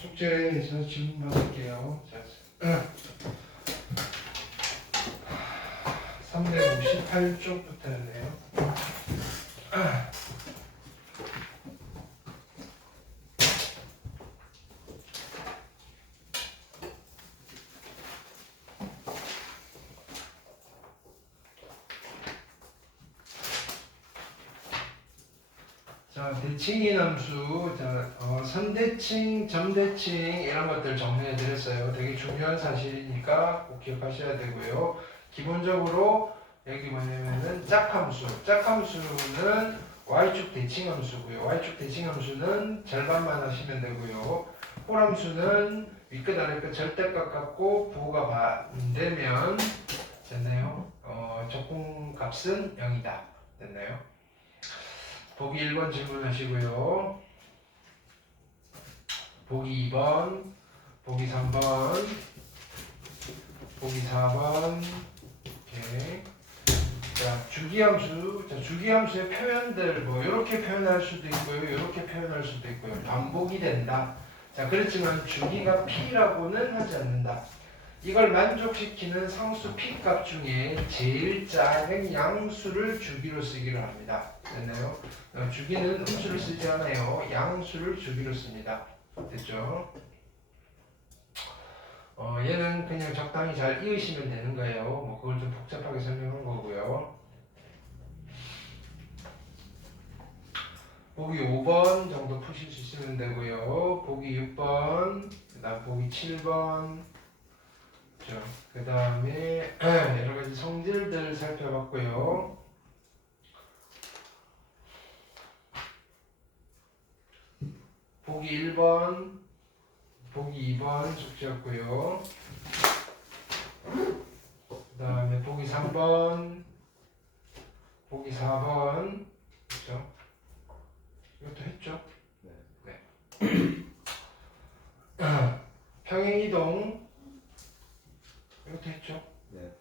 숙제에 저 질문 받을게요. 358쪽부터였네요. 자, 대칭인 함수, 선대칭, 점대칭 이런 것들 정리해 드렸어요. 되게 중요한 사실이니까 꼭 기억하셔야 되고요. 기본적으로 여기 뭐냐면은 짝함수는 y축 대칭 함수고요. y축 대칭 함수는 절반만 하시면 되고요. 홀함수는 윗끝 아래끝 절대값 같고 부호가 반되면 됐나요? 적분값은 0이다. 됐나요? 보기 1번 질문하시고요. 보기 2번, 보기 3번, 보기 4번. 오케이. 자, 주기함수. 자, 주기함수의 표현들 뭐 이렇게 표현할 수도 있고요. 이렇게 표현할 수도 있고요. 반복이 된다. 자, 그렇지만 주기가 p라고는 하지 않는다. 이걸 만족시키는 상수 p값 중에 제일 작은 양수를 주기로 쓰기로 합니다. 됐나요? 주기는 음수를 쓰지 않아요. 양수를 주기로 씁니다. 됐죠? 얘는 그냥 적당히 잘 이으시면 되는 거예요. 뭐 그걸 좀 복잡하게 설명한 거고요. 보기 5번 정도 푸실 수 있으면 되고요. 보기 6번, 그다음 보기 7번. 그 다음에 여러 가지 성질들 살펴봤고요. 보기 1번, 보기 2번 숙제였고요. 그 다음에 보기 3번, 보기 4번. 그렇죠? 이것도 했죠? 네. 평행이동. 이것도 했죠? 네.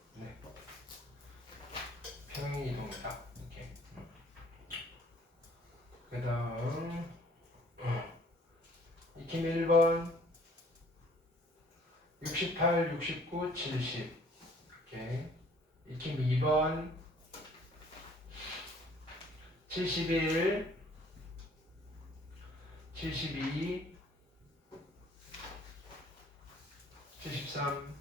평행이동이다. 이렇게. 그 다음 익힘 1번 68, 69, 70 이렇게. 익힘 2번 71, 72, 73.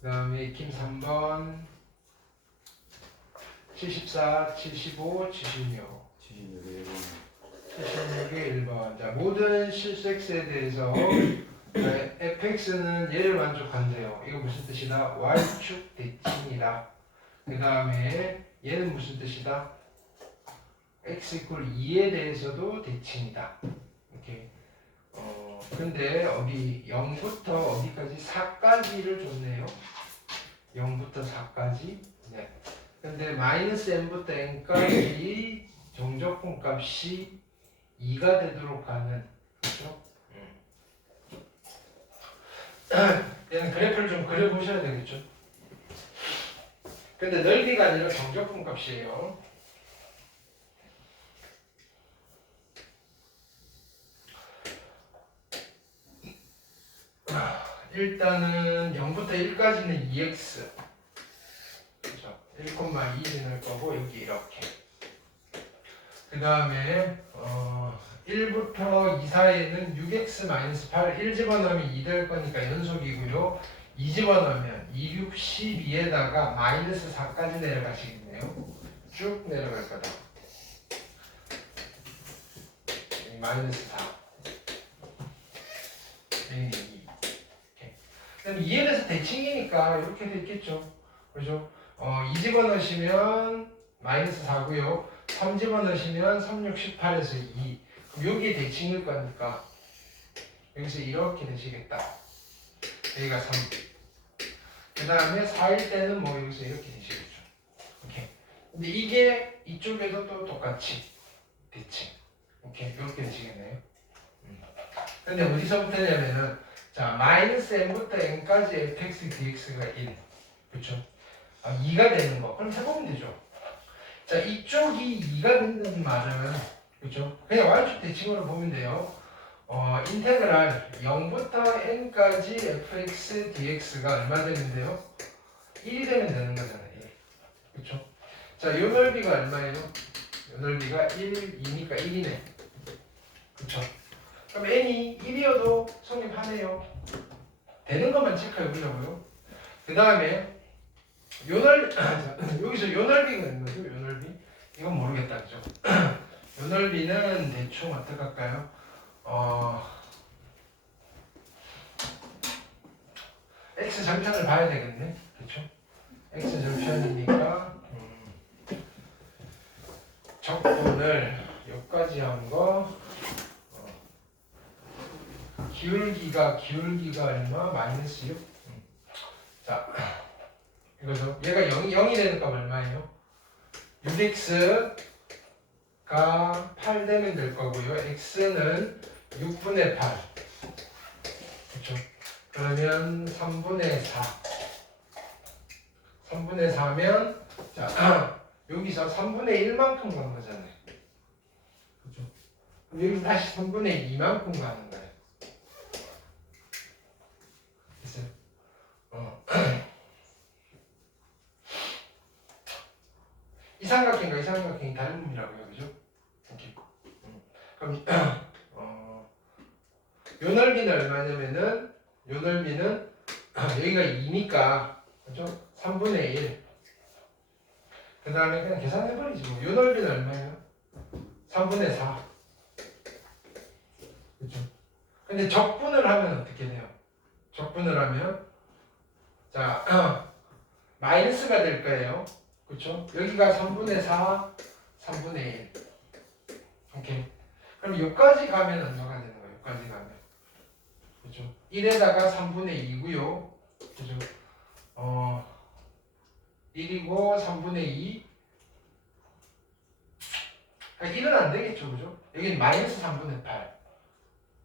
그 다음에 익힘 3번 74, 75, 76 76의 1번. 자, 모든 실수 x에 대해서 fx는 얘를 만족한대요. 이거 무슨 뜻이다? y축 대칭이다. 그 다음에 얘는 무슨 뜻이다? x 이퀄 2에 대해서도 대칭이다. 이렇게. 근데 어디 0부터 어디까지 4까지를 줬네요. 0부터 4까지. 네. 근데 마이너스 n부터 n까지 정적분 값이 2가 되도록 하는, 그렇죠? 얘는 그래프를 좀 그려보셔야 되겠죠? 근데 넓이가 아니라 정적분 값이에요. 일단은 0부터 1까지는 2x, 그렇죠? 1,2를 넣을 거고 여기 이렇게. 그 다음에 1부터 2 사이에는 6x-8 1 집어넣으면 2 될 거니까 연속이고요. 2 집어넣으면 2, 6, 12에다가 마이너스 4까지 내려가시겠네요. 쭉 내려갈 거다. 마이너스 4. 여기 2. 그럼 2에 대해서 대칭이니까 이렇게 돼 있겠죠. 그죠? 2 집어넣으시면 마이너스 4고요. 3 집어넣으시면 3, 6, 18에서 2. 그럼 여기에 대칭일 거니까 여기서 이렇게 되시겠다. 여기가 3. 그 다음에 4일 때는 뭐 여기서 이렇게 되시겠죠. 오케이. 근데 이게 이쪽에서 또 똑같이 대칭. 오케이. 이렇게 되시겠네요. 근데 어디서부터냐면은 자, 마이너스 n부터 n까지 fx dx가 1. 그렇죠? 2가 되는 거. 그럼 해보면 되죠. 자, 이쪽이 2가 된다는 말은 그죠? 그냥 y축 대칭으로 보면 돼요. 인테그랄 0부터 n까지 fx dx가 얼마 되는데요? 1이 되면 되는 거잖아요. 1. 그쵸? 자, 요 넓이가 얼마예요? 요 넓이가 1, 2니까 1이네. 그쵸? 그럼 n이 1이어도 성립하네요. 되는 것만 체크해 보려고요. 그 다음에 요 넓이, 여기서 요 넓이가 있는 거죠? 요 넓이? 이건 모르겠다. 그죠? 요 넓이는 대충 어떻게 할까요? x 절편을 봐야 되겠네. 그쵸? x 절편이니까 적분을 여기까지 한 거 기울기가 얼마? 마이너스 6. 자, 이거죠. 얘가 0이 되는 값 얼마예요? 6x가 8 되면 될 거고요. x는 6분의 8. 그렇죠? 그러면 3분의 4. 3분의 4면 자, 여기서 3분의 1만큼 간 거잖아요. 그렇죠? 그럼 여기서 다시 3분의 2만큼 가는 거예요. 됐어요? 이 삼각형이 다른 분이라고요, 그죠? 오케이. 그럼 요 넓이는 얼마냐면은 요 넓이는 여기가 2니까 그죠? 3분의 1. 그 다음에 그냥 계산해버리지 뭐. 요 넓이는 얼마예요? 3분의 4. 그죠? 근데 적분을 하면 어떻게 돼요? 적분을 하면 자 마이너스가 될 거예요. 그쵸? 여기가 3분의 4, 3분의 1. 오케이. 그럼 여기까지 가면 얼마가 되는 거예요? 여기까지 가면. 그죠? 1에다가 3분의 2고요. 그죠? 1이고 3분의 2. 1은 안 되겠죠. 그죠? 여기는 마이너스 3분의 8.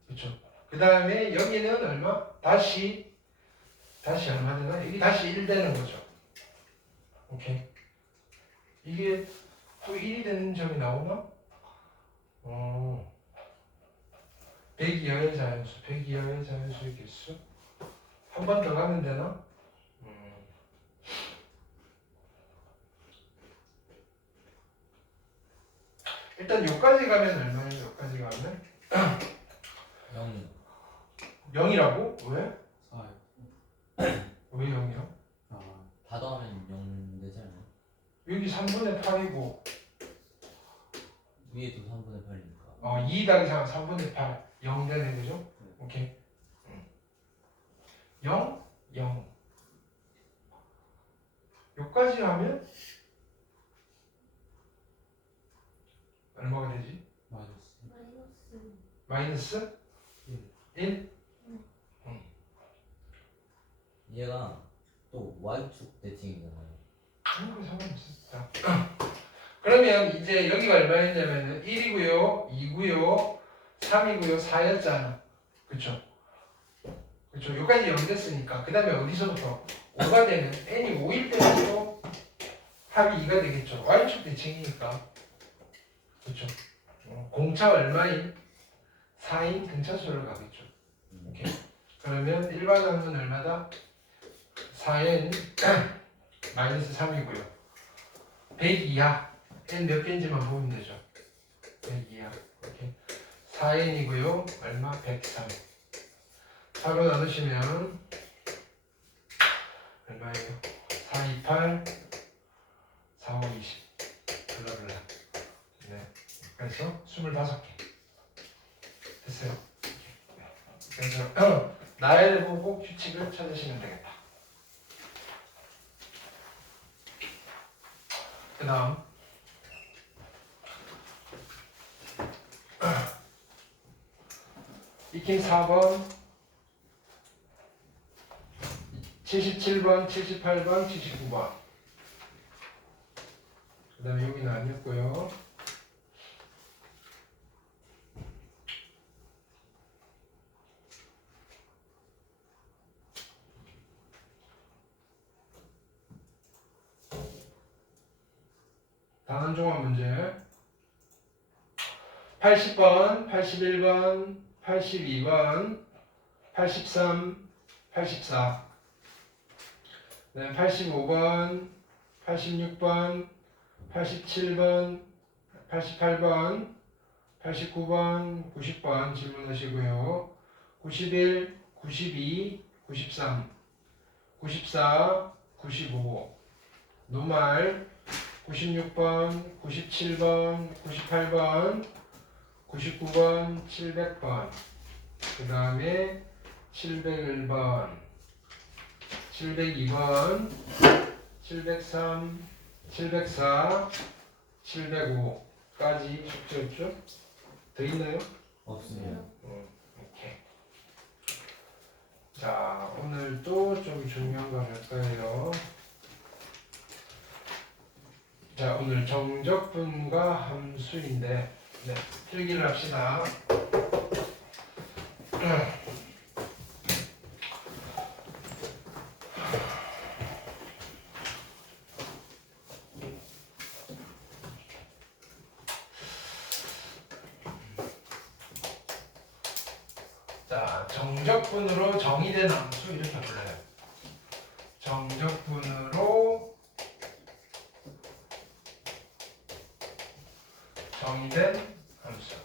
그쵸? 그 다음에 여기는 얼마? 다시 얼마 되나? 여기 다시 1 되는 거죠. 오케이. 이게 또 1이 되는 점이 나오나? 100 이하의 자연수, 100 이하의 자연수의 개수. 한 번 더 가면 되나? 일단 여기까지 가면 얼마예요? 여기까지 가면? 0이 0이라고? 왜? 4요. 왜 0이야? 다 더하면 0 되지 않아요? 여기 3분의 8이고 위에도 3분의 8이니까 2 더하기 3분의 8 0 되는 거죠? 네. 오케이. 0, 0. 여기까지 하면 얼마가 되지? 마이너스 1? 얘가 또 Y축 대칭이잖아요. 상관없어. 그러면 이제 여기가 얼마였냐면은 1이고요, 2고요, 3이고요, 4였잖아. 그쵸? 그쵸? 여기까지 0 됐으니까 그 다음에 어디서부터 5가 되는 n이 5일 때부터 합이 2가 되겠죠. y축 대칭이니까. 그쵸? 공차 얼마인? 4인 등차수를 가겠죠. 오케이. 그러면 일반항은 얼마다? 4n 마이너스 3이고요. 100 이하 n 몇 개인지만 보면 되죠. 100 이하. 오케이. 4n이고요. 얼마? 103. 4로 나누시면 얼마예요? 4, 2, 8, 4, 5, 20. 블라블라. 네. 그래서 25개. 됐어요. 그래서 나열을 보고 규칙을 찾으시면 되겠다. 그 다음 익힘 4번 77번 78번 79번 그 다음에 여기는 아니었고요. 단원 종합 문제. 80번, 81번, 82번, 83, 84. 네, 85번, 86번, 87번, 88번, 89번, 90번 질문하시고요. 91, 92, 93, 94, 95, 노말 96번, 97번, 98번, 99번, 700번, 그 다음에 701번, 702번, 703, 704, 705까지 숙제였죠? 더 있나요? 없습니다. 오케이. 자, 오늘도 좀 중요한 거 할 거예요. 자, 오늘 정적분과 함수인데, 네, 필기를 합시다. 자, 정적분으로 정의된 함수 이렇게 불러요. 정적분으로 정의된 함수.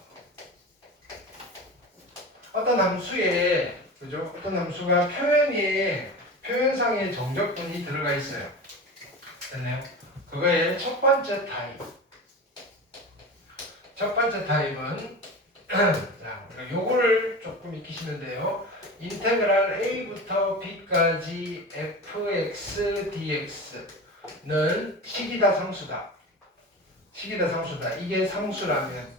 어떤 함수에, 그죠? 어떤 함수가 표현상에 정적분이 들어가 있어요. 됐나요? 그거의 첫 번째 타입. 첫 번째 타입은 자, 요거를 조금 익히시면 돼요. 인테그랄 a부터 b까지 fx dx는 식이다 상수다. 식이다 상수다. 이게 상수라면,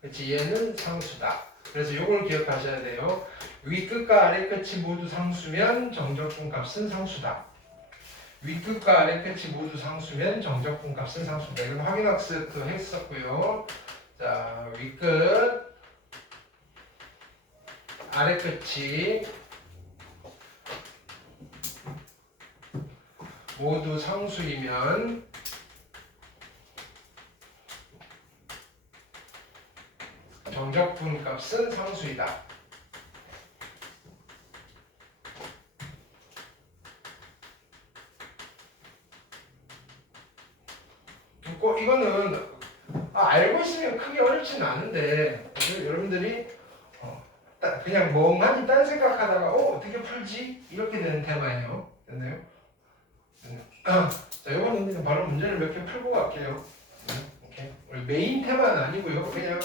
그렇지? 얘는 상수다. 그래서 요걸 기억하셔야 돼요. 윗끝과 아래끝이 모두 상수면 정적분 값은 상수다. 윗끝과 아래끝이 모두 상수면 정적분 값은 상수다. 이건 확인학습도 했었고요. 자, 윗끝 아래끝이 모두 상수이면 정적분 값은 상수이다. 꼭 이거는 알고 있으면 크게 어렵지는 않은데 여러분들이 그냥 멍하니 딴 생각하다가 어떻게 풀지? 이렇게 되는 테마예요. 됐나요? 자, 이거는 그냥 바로 문제를 몇 개 풀고 갈게요. 오케이. 우리 메인 테마는 아니고요. 그냥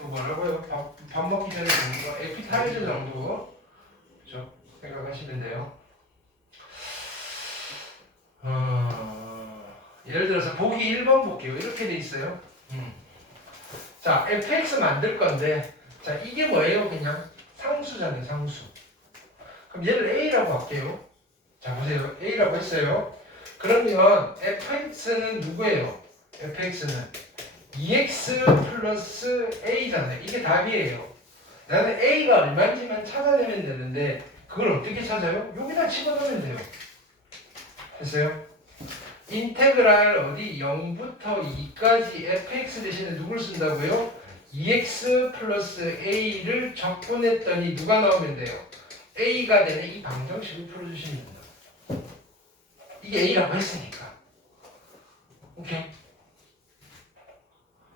뭐라고요? 밥 먹기 전에 정도, 에피타이저 정도, 그렇죠? 생각하시면 돼요. 예를 들어서 보기 1번 볼게요. 이렇게 돼 있어요. 자, fx 만들 건데, 자, 이게 뭐예요? 그냥 상수잖아요, 상수. 그럼 얘를 a라고 할게요. 자, 보세요. a라고 했어요. 그러면 fx는 누구예요? fx는 2x 플러스 a잖아요. 이게 답이에요. 나는 a가 얼마인지만 찾아내면 되는데 그걸 어떻게 찾아요? 여기다 집어넣으면 돼요. 됐어요? 인테그랄 어디 0부터 2까지 fx 대신에 누굴 쓴다고요? 2x 플러스 a를 적분했더니 누가 나오면 돼요? a가 되는 이 방정식을 풀어주시면 된다. 이게 a라고 했으니까. 오케이?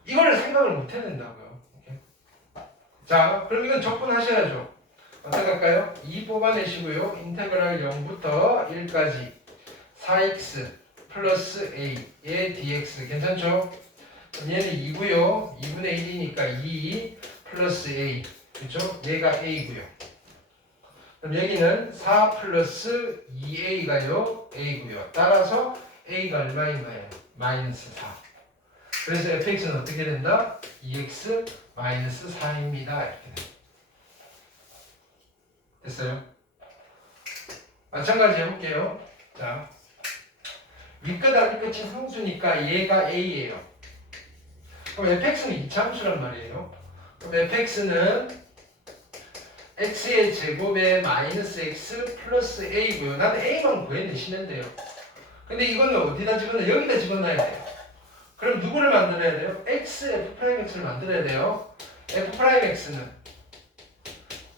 이거를 생각을 못 해낸다고요. 오케이? 자, 그럼 이건 적분하셔야죠. 어떻게 할까요? 2 뽑아내시고요. 인테그랄 0부터 1까지 4x 플러스 a의 dx 괜찮죠? 그럼 얘는 2고요. 2분의 1이니까 2 플러스 a 그렇죠? 얘가 a고요. 그럼 여기는 4 플러스 2a가요 a고요. 따라서 a가 얼마인 거예요? 마이너스 4. 그래서 fx는 어떻게 된다? 2x 마이너스 4입니다. 이렇게 돼요. 됐어요? 마찬가지 해볼게요. 자, 윗끝 아래끝이 상수니까 얘가 a예요. 그럼 fx는 이차함수란 말이에요. 그럼 fx는 x의 제곱에 마이너스 x 플러스 a고요. 나는 a만 구해내시면 돼요. 근데 이거는 어디다 집어넣어요? 여기다 집어넣어야 돼요. 그럼 누구를 만들어야 돼요? x, f'x를 만들어야 돼요. f'x는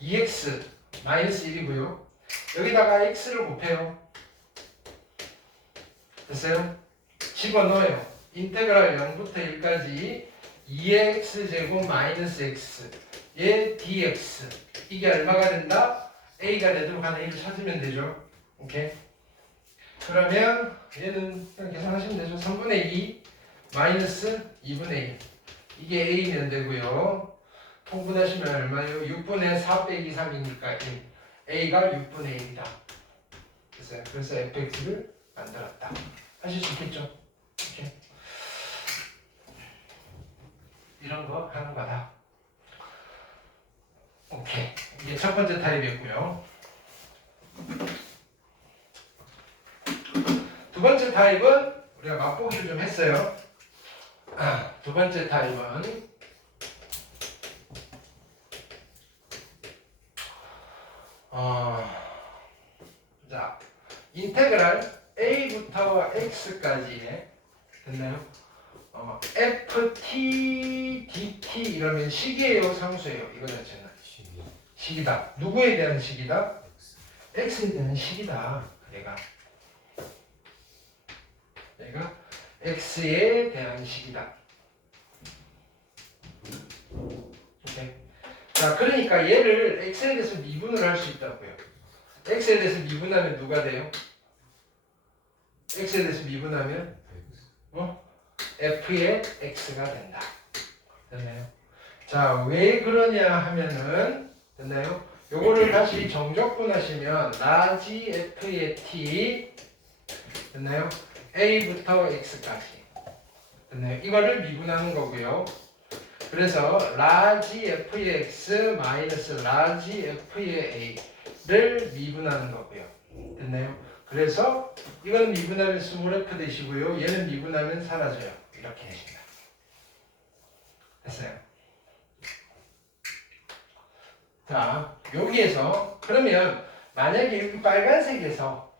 2x 마이너스 1이고요. 여기다가 x를 곱해요. 됐어요? 집어넣어요. 인테그랄 0부터 1까지 2x제곱 마이너스 x 얘 dx 이게 얼마가 된다? a가 되도록 하는 a를 찾으면 되죠. 오케이? 그러면 얘는 그냥 계산하시면 되죠. 3분의 2 마이너스 2분의 1 이게 a면 되고요. 통분하시면 얼마예요? 6분의 4 빼기 3이니까 1 a가 6분의 1이다. 됐어요? 그래서 fx를 만들었다. 하실 수 있겠죠? 오케이. 이런 거 하는 거다. 오케이. 이게 첫 번째 타입이었고요. 두 번째 타입은 우리가 맛보기를 좀 했어요. 두 번째 타입은 자 인테그랄 a부터 x까지의 됐나요? ft dt 이러면 식이에요, 상수예요? 이거 자체는 식이다. 누구에 대한 식이다? x에 대한 식이다. 얘가 x에 대한 식이다. 오케이. 자, 그러니까 얘를 x에 대해서 미분을 할 수 있다고요. x에 대해서 미분하면 누가 돼요? x에 대해서 미분하면 f의 x가 된다. 됐나요? 자, 왜 그러냐 하면은 됐나요? 요거를 다시 정적분하시면 라지 f의 t 됐나요? a부터 x까지 됐나요? 이거를 미분하는 거고요. 그래서 라지 f의 x 마이너스 라지 f의 a를 미분하는 거고요. 됐나요? 그래서 이건 미분하면 스몰 f 되시고요. 얘는 미분하면 사라져요. 이렇게 되십니다. 됐어요? 자, 여기에서 그러면 만약에 여기 빨간색에서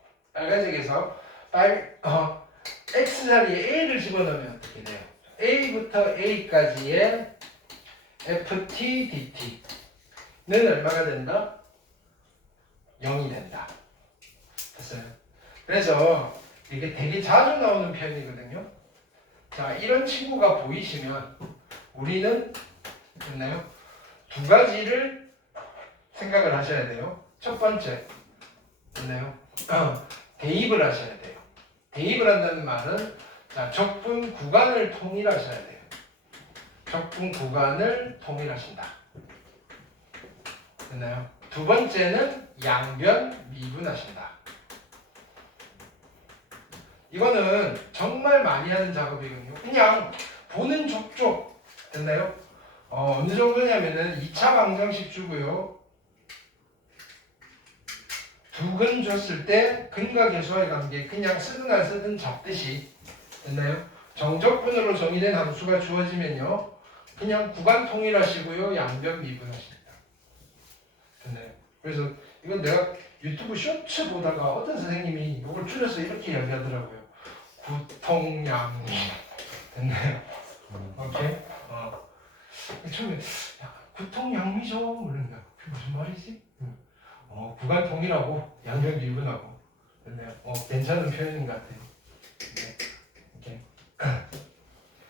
x 자리에 a를 집어넣으면 어떻게 돼요? a부터 a까지의 ft dt는 얼마가 된다? 0이 된다. 됐어요? 그래서 이게 되게 자주 나오는 표현이거든요. 자, 이런 친구가 보이시면 우리는 됐나요? 두 가지를 생각을 하셔야 돼요. 첫 번째, 됐나요? 대입을 하셔야 돼요. 대입을 한다는 말은 자, 적분 구간을 통일하셔야 돼요. 적분 구간을 통일하신다. 됐나요? 두 번째는 양변 미분하신다. 이거는 정말 많이 하는 작업이거든요. 그냥 보는 족족 됐나요? 어느 정도냐면은 2차 방정식 주고요. 두 근 줬을 때 근과 계수와의 관계 그냥 쓰든 안 쓰든 잡듯이 됐나요? 정적분으로 정의된 함수가 주어지면요. 그냥 구간 통일하시고요. 양변 미분하십니다. 됐나요? 그래서 이건 내가 유튜브 쇼츠 보다가 어떤 선생님이 이걸 줄여서 이렇게 이야기하더라고요. 구통양미. 됐나요? 오케이? 처음에 구통양미죠? 그런가? 그게 무슨 말이지? 구간 통일하고 양변 미분하고 됐나요? 괜찮은 표현인 것 같아요. 네. 오케이.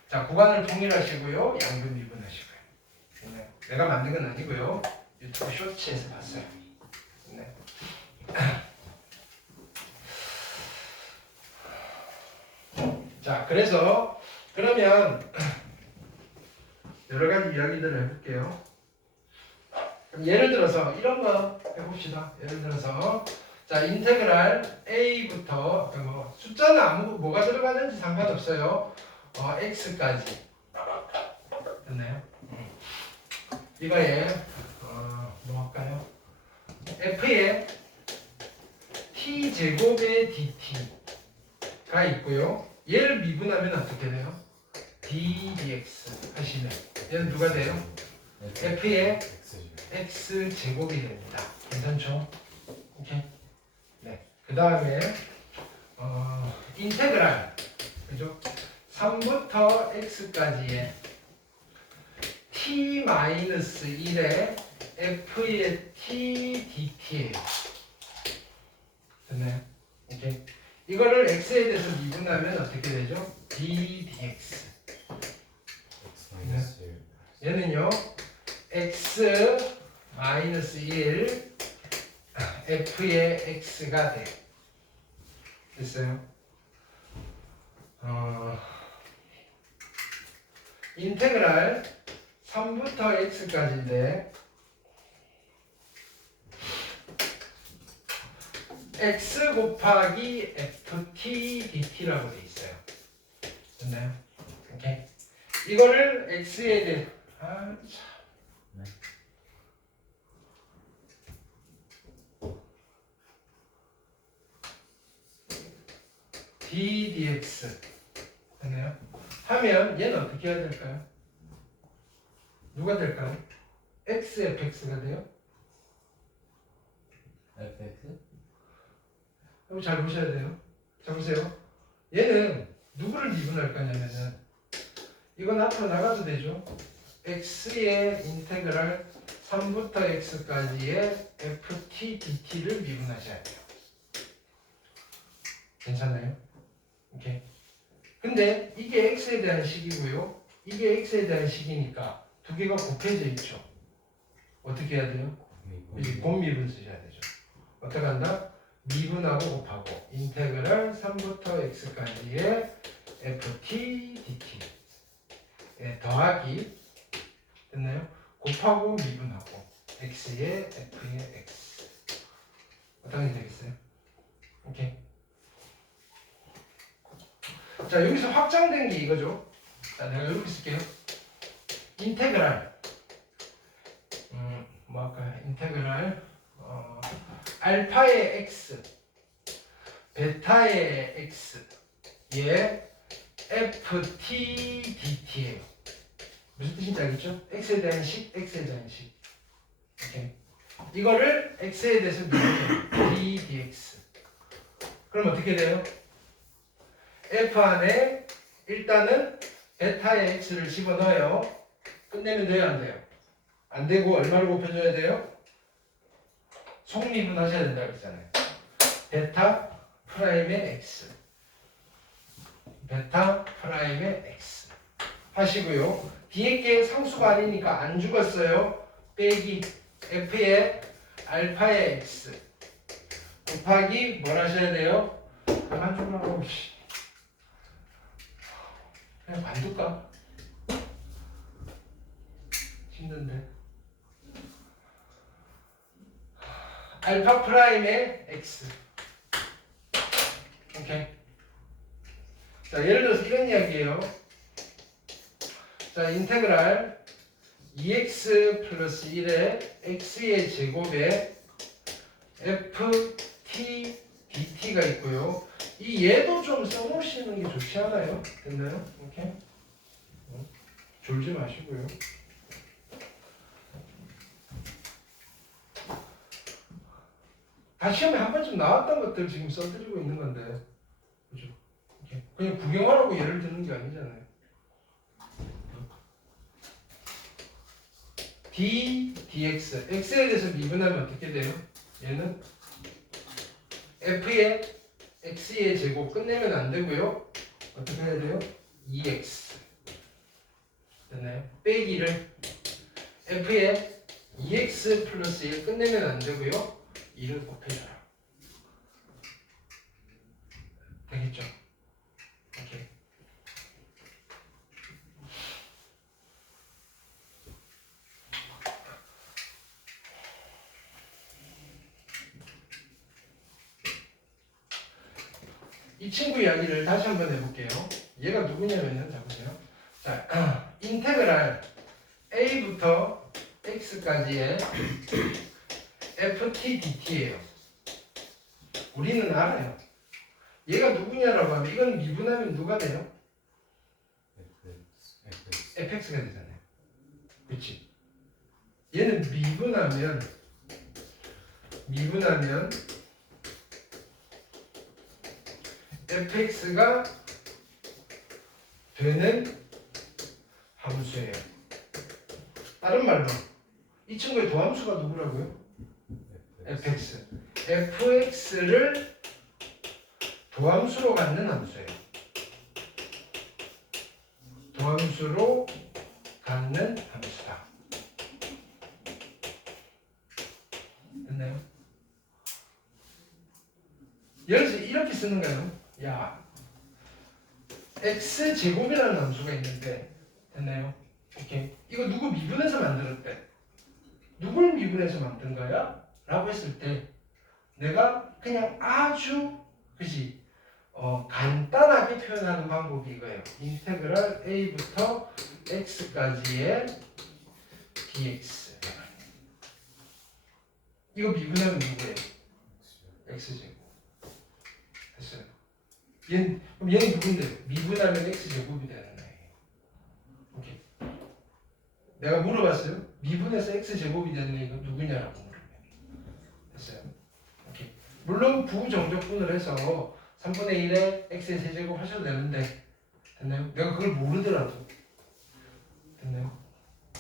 자, 구간을 통일하시고요. 양변 미분하시고요. 됐나요? 내가 만든 건 아니고요. 유튜브 쇼츠에서 봤어요. 네. 자, 그래서 그러면 여러 가지 이야기들을 해볼게요. 그럼 예를 들어서 이런 거 해봅시다. 예를 들어서 자, 인테그랄 a부터 숫자는 뭐가 들어가는지 상관없어요. x까지 됐나요? 이거에 뭐 할까요? f의 t 제곱의 dt가 있고요. 얘를 미분하면 어떻게 돼요? d dx 하시면 얘는 누가 돼요? f의 x 제곱이 됩니다. 괜찮죠? 오케이. 네. 그 다음에 인테그랄 그죠? 3부터 x까지의 t-1의 f의 t dt예요. 됐나요? 오케이. 이거를 x에 대해서 미분하면 어떻게 되죠? d dx. 얘는요 x 마이너스 1 f의 x가 돼요. 됐어요? 인테그랄 3부터 x까지인데 x 곱하기 ft dt라고 돼 있어요. 됐나요? 오케이. 이거를 x에 대해 네. d dx 됐나요? 하면 얘는 어떻게 해야 될까요? 누가 될까요? x fx가 돼요? fx? 이거 잘 보셔야 돼요. 자 보세요. 얘는 누구를 미분할 거냐면은 이건 앞으로 나가도 되죠. x의 인테그랄 3부터 x까지의 ft dt를 미분하셔야 돼요. 괜찮나요? 오케이. 근데 이게 x에 대한 식이고요. 이게 x에 대한 식이니까 두 개가 곱해져 있죠. 어떻게 해야 돼요? 이제 곱미분 쓰셔야 되죠. 어떻게 한다? 미분하고 곱하고 인테그랄 3부터 x까지의 ft dt 더하기 됐나요? 곱하고 미분하고 x의 f의 x 어떻게 되겠어요? 오케이. 자 여기서 확장된 게 이거죠. 자 내가 이렇게 쓸게요. 인테그랄 뭐 할까요? 인테그랄 알파의 x 베타의 x 예 ft dt예요. 무슨 뜻인지 알겠죠? x에 대한 식, x에 대한 식. 오케이. 이거를 x에 대해서 미분해요. d dx. 그럼 어떻게 돼요? f 안에 일단은 베타의 x를 집어넣어요. 끝내면 돼요, 안 돼요? 안 되고 얼마를 곱해줘야 돼요? 속미분하셔야 된다고 했잖아요. 베타 프라임의 x 베타 프라임의 x 하시고요. 뒤에 게 상수가 아니니까 안 죽었어요. 빼기 f의 알파의 x 곱하기 뭘 하셔야 돼요? 그만 좀 하고 그냥 관둘까? 힘든데. 알파 프라임의 x. 오케이. 자, 예를 들어서 이런 이야기예요. 자, 인테그랄 2x 플러스 1의 x의 제곱에 ft dt가 있고요. 이 얘도 좀 써놓으시는 게 좋지 않아요? 됐나요? 오케이. 졸지 마시고요. 다 시험에 한 번쯤 나왔던 것들 지금 써드리고 있는 건데, 그죠? 오케이. 그냥 구경하라고 예를 드는 게 아니잖아요. d dx x에 대해서 미분하면 어떻게 돼요? 얘는 f의 x의 제곱 끝내면 안 되고요. 어떻게 해야 돼요? 2x 됐나요? 빼기를 f의 2x 플러스 1 끝내면 안 되고요. 2를 곱해줘라. 되겠죠? 오케이. 이 친구 이야기를 다시 한번 해볼게요. 얘가 누구냐면요. 자 보세요. 자, 인테그랄 a부터 x까지의 ft dt예요. 우리는 알아요. 얘가 누구냐라고 하면 이건 미분하면 누가 돼요? fx가 되잖아요. 그렇지? 얘는 미분하면 fx가 되는 함수예요. 다른 말로 이 친구의 도함수가 누구라고요? fx. fx를 도함수로 갖는 함수예요. 도함수로 갖는 함수다. 됐나요? 예를 들어 이렇게 쓰는 거예요. 야, x제곱이라는 함수가 있는데 됐나요? 오케이. 이거 누구 미분해서 만들었대? 누굴 미분해서 만든 거야? 라고 했을 때 내가 그냥 아주 그지 간단하게 표현하는 방법이 이거예요. 인테그랄 a부터 x까지의 dx. 이거 미분하면 누구예요? x제곱. 됐어요. 그럼 얘는 누군데? 미분하면 x제곱이 되는 거예요. 오케이. 내가 물어봤어요. 미분해서 x제곱이 되는 애가 누구냐라고 물어요. 됐어요. 오케이. 물론 부정적분을 해서 3분의 1에 x의 세제곱 하셔도 되는데 됐나요? 내가 그걸 모르더라도 됐나요?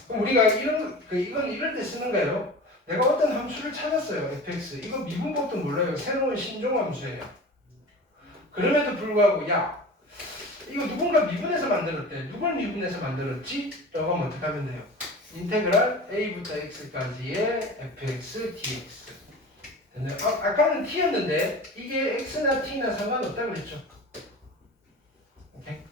그럼 우리가 이건 이럴 때 쓰는 거예요. 내가 어떤 함수를 찾았어요. fx. 이거 미분법도 몰라요. 새로운 신종 함수예요. 그럼에도 불구하고 야 이거 누군가 미분해서 만들었대. 누굴 미분해서 만들었지? 라고 하면 어떻게 하면 돼요? 인테그랄 a부터 x까지의 fx dx. 됐나요? 아까는 t였는데 이게 x나 t나 상관없다 그랬죠. 오케이.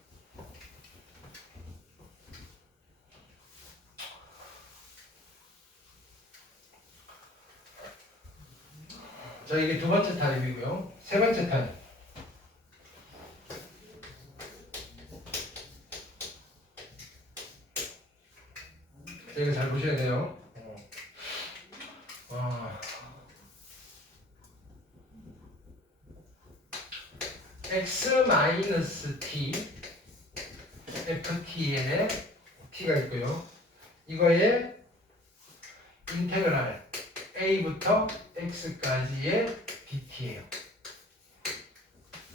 자, 이게 두 번째 타입이고요. 세 번째 타입. 자, 이거 잘 보셔야 돼요. x-t ftn에 t가 있고요. 이거의 인테그랄 a부터 x까지의 dt예요.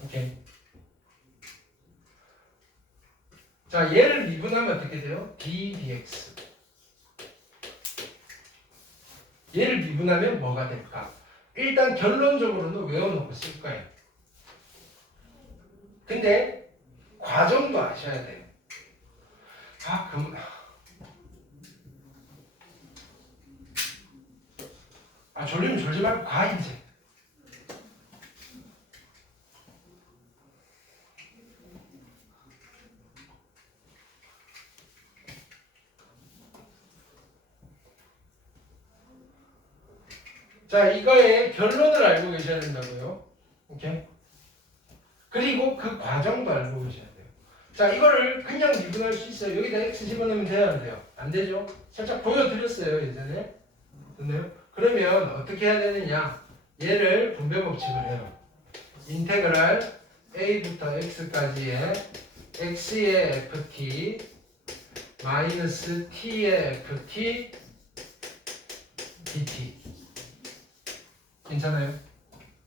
오케이. 자, 얘를 미분하면 어떻게 돼요? d dx. 얘를 미분하면 뭐가 될까? 일단 결론적으로는 외워놓고 쓸 거예요. 근데 과정도 아셔야 돼요. 졸리면 졸지 말고 가 이제. 자, 이거의 결론을 알고 계셔야 된다고요. 오케이? 그리고 그 과정도 알고 계셔야 돼요. 자, 이거를 그냥 미분할 수 있어요. 여기다 x 집어넣으면 돼요, 안 돼요? 안 되죠? 살짝 보여드렸어요, 예전에. 됐나요? 그러면 어떻게 해야 되느냐? 얘를 분배 법칙을 해요. 인테그랄 a부터 x까지의 x의 ft 마이너스 t의 ft dt. 괜찮아요?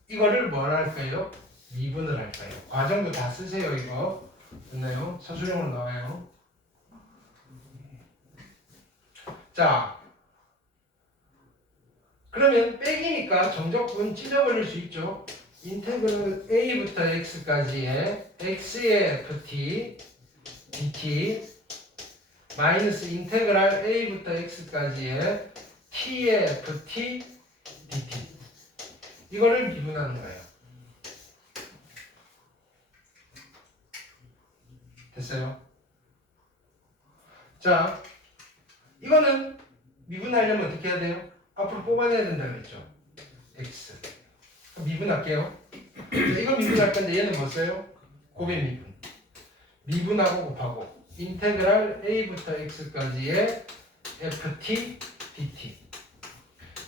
이거를 뭘 할까요? 미분을 할까요? 과정도 다 쓰세요, 이거. 됐나요? 서술형으로 나와요. 자, 그러면 빼기니까 정적분 찢어버릴 수 있죠. 인테그랄 a부터 x까지의 x의 ft dt 마이너스 인테그랄 a부터 x까지의 t의 ft dt. 이거를 미분하는 거예요. 됐어요? 자, 이거는 미분하려면 어떻게 해야 돼요? 앞으로 뽑아내야 된다고 했죠. x. 미분할게요. 이거 미분할 건데 얘는 뭐 써요? 곱의 미분. 미분하고 곱하고 인테그랄 a부터 x까지의 ft dt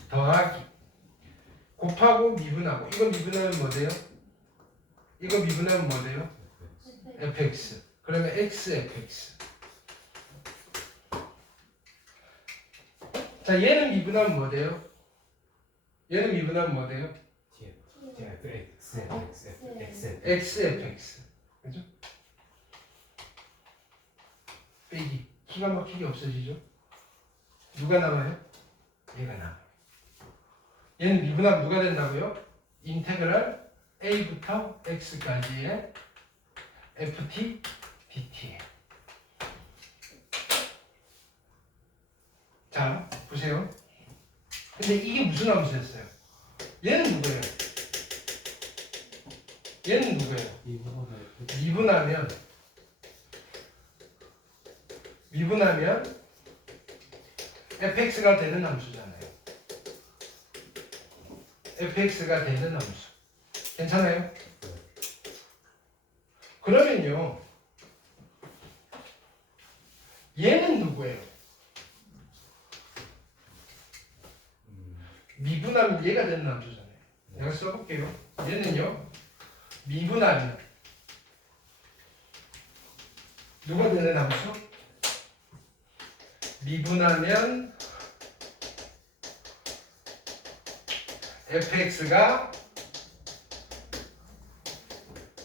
더하기 곱하고 미분하고 이거 미분하면 뭐 돼요? 이거 미분하면 뭐 돼요? fx. 그러면 x fx. 자, 얘는 미분하면 뭐 돼요? 얘는 미분하면 뭐 돼요? x fx. 그죠? 빼기 기가 막히게 없어지죠. 누가 남아요? 얘가 남아요. 얘는 미분하면 누가 된다고요? 인테그랄 a부터 x까지의 ft dt예요. 자 보세요. 근데 이게 무슨 함수였어요? 얘는 누구예요? 얘는 누구예요? 미분하면 fx가 되는 함수잖아요. fx가 되는 함수. 괜찮아요? 그러면요. 얘는 누구예요? 미분하면 얘가 되는 함수잖아요. 내가 써볼게요. 얘는요. 미분하면 누가 되는 함수? 미분하면 fx가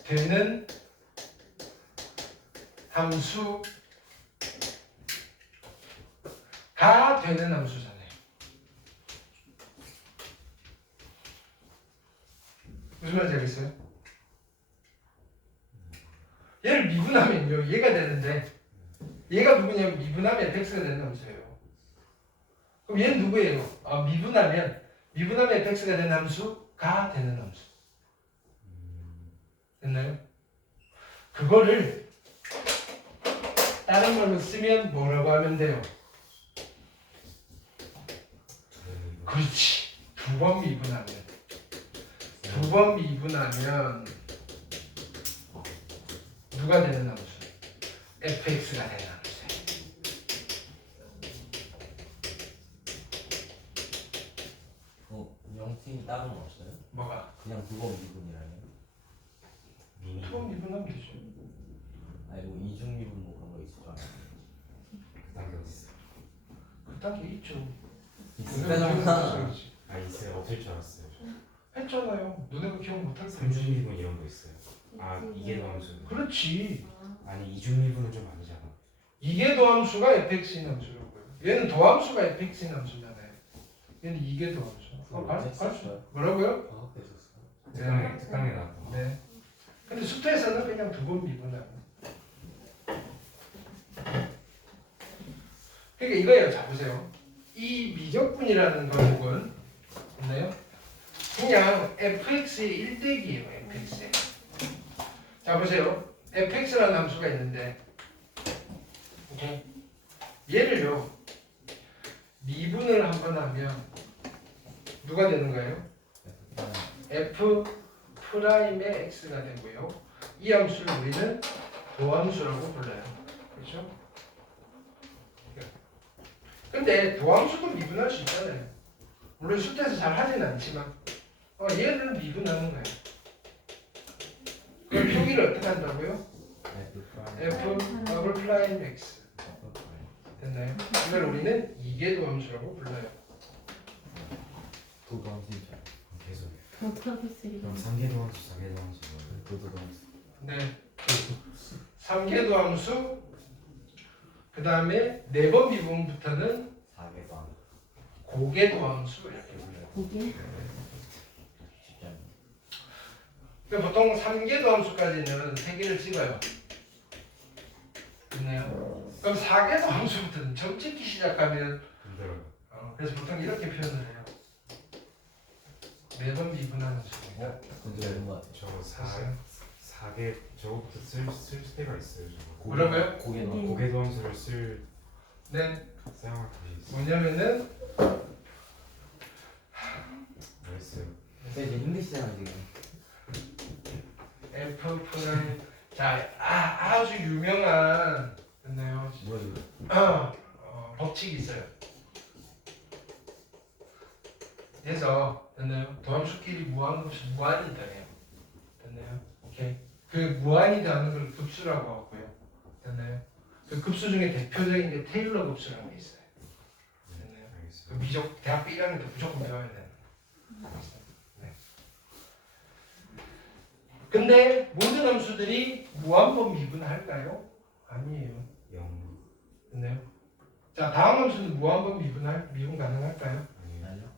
되는 함수가 되는 함수잖아요. 무슨 말인지 알겠어요? 얘를 미분하면요 얘가 되는데 얘가 누구냐면 미분하면 fx가 되는 함수예요. 그럼 얘는 누구예요? 미분하면 fx가 되는 함수가 되는 함수. 됐나요? 그거를 다른 걸로 쓰면 뭐라고 하면 돼요? 그렇지. 두 번 미분하면 누가 되는 함수? fx가 되는 함수. 영팀이 따로 없어요? 뭐가? 그냥 두 번 미분이라면? 두 번 미분하면 되죠. 아니 뭐 이중 미분 뭐 그런 거 있었잖아요. 단계 어디 있어? 그 단계 있죠. 있으잖아. 아 있어요. 없을 줄 알았어요. 했잖아요. 너네가 기억 못할 거야. 삼중미분 이런 거 있어요. 아 이게 더함수. 그렇지. 아니 이중미분은 좀 아니잖아. 이게 도함수가 fx인 함수라고요. 얘는 도함수가 fx인 함수잖아요. 얘는 이게 도함수. 뭐라고요? 특강에 나왔던 거. 네. 근데 수트에서는 그냥 두 번 미분하고. 그러니까 이거예요. 자 보세요. 이 미적분이라는 과목은 있나요? 그냥 fx의 일대기예요. fx의. 자 보세요. fx라는 함수가 있는데, 오케이. 얘를요 미분을 한번 하면 누가 되는 거예요? f 프라임의 x가 되고요. 이 함수를 우리는 도함수라고 불러요. 그렇죠? 근데 도함수도 미분할 수 있잖아요. 물론 수트에서 잘 하진 않지만 얘를 미분하는 거예요. 그 표기를 어떻게 한다고요? f 더블 프라임 x 됐나요? 이걸 우리는 이계도함수라고 불러요. 도도함수죠. 계속. 도토리스리. 그럼 3개 도함수, 4개 도함수. 도도함수. 네. 3계도함수 그 다음에 4번 미분부터는 4개 도함수. 고계도함수 이렇게 불러요. 고개. 쉽지 않네. 그러니까 보통 3계도함수까지는 3개를 찍어요. 있나요? 그럼 4계도함수부터는 점 찍기 시작하면 힘들어요. 그래서 보통 이렇게 표현을 해요. 4번 미분하는 수입니다. 근데 이런 거 같아. 저거 됐어요? 4개 저거부터 쓸 때가 있어요. 저거. 뭐라고요? 고개 네. 넣어. 고개 도함수를 네. 사용할 곳이 있어요. 뭐냐면은 뭐였어요? 근데 이제 힘드시잖아 지금. F 프라임 아주 유명한 됐나요? 뭐야 이거? 법칙이 있어요. 그래서 됐나요? 도함수끼리 무한 값이 무한이 더해요. 됐나요? 오케이. 그 무한이 더하는 걸 급수라고 하고요. 됐나요? 그 급수 중에 대표적인 게 테일러 급수라는 게 있어요. 됐나요? 그 알겠어요. 미적 대학교 1학년 때 무조건 배워야 돼요. 네. 근데 모든 함수들이 무한번 미분할까요? 아니에요. 0. 자, 다음 함수는 무한번 미분 가능할까요? 아니요.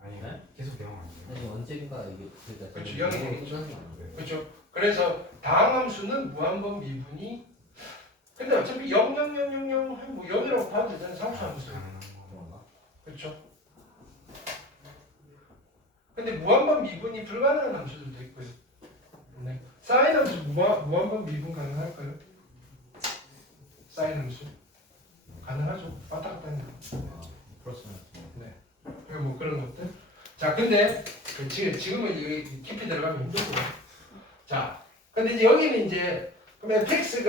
아니 네? 계속 배우면 안 돼요. 아니 언젠가 이게 그러니까 그렇죠, 저는 영이 이거 되겠죠. 끝나는 거 아니에요? 네. 그렇죠. 그래서 다음 함수는 무한번 미분이 근데 어차피 0, 0, 0, 0, 0, 뭐 0이라고 봐도 되잖아요. 상수 함수. 가능한 거. 그런가? 그렇죠. 근데 무한번 미분이 불가능한 함수들도 있고요. 네. 사인 함수 무한번 미분 가능할까요? 사인 함수 가능하죠. 왔다 갔다 하니까. 아, 플러스는 네. 뭐 그런 것들. 자, 근데 지금은 여기 깊이 들어가면 힘들고요. 자, 근데 이제 여기는 이제 그럼 fx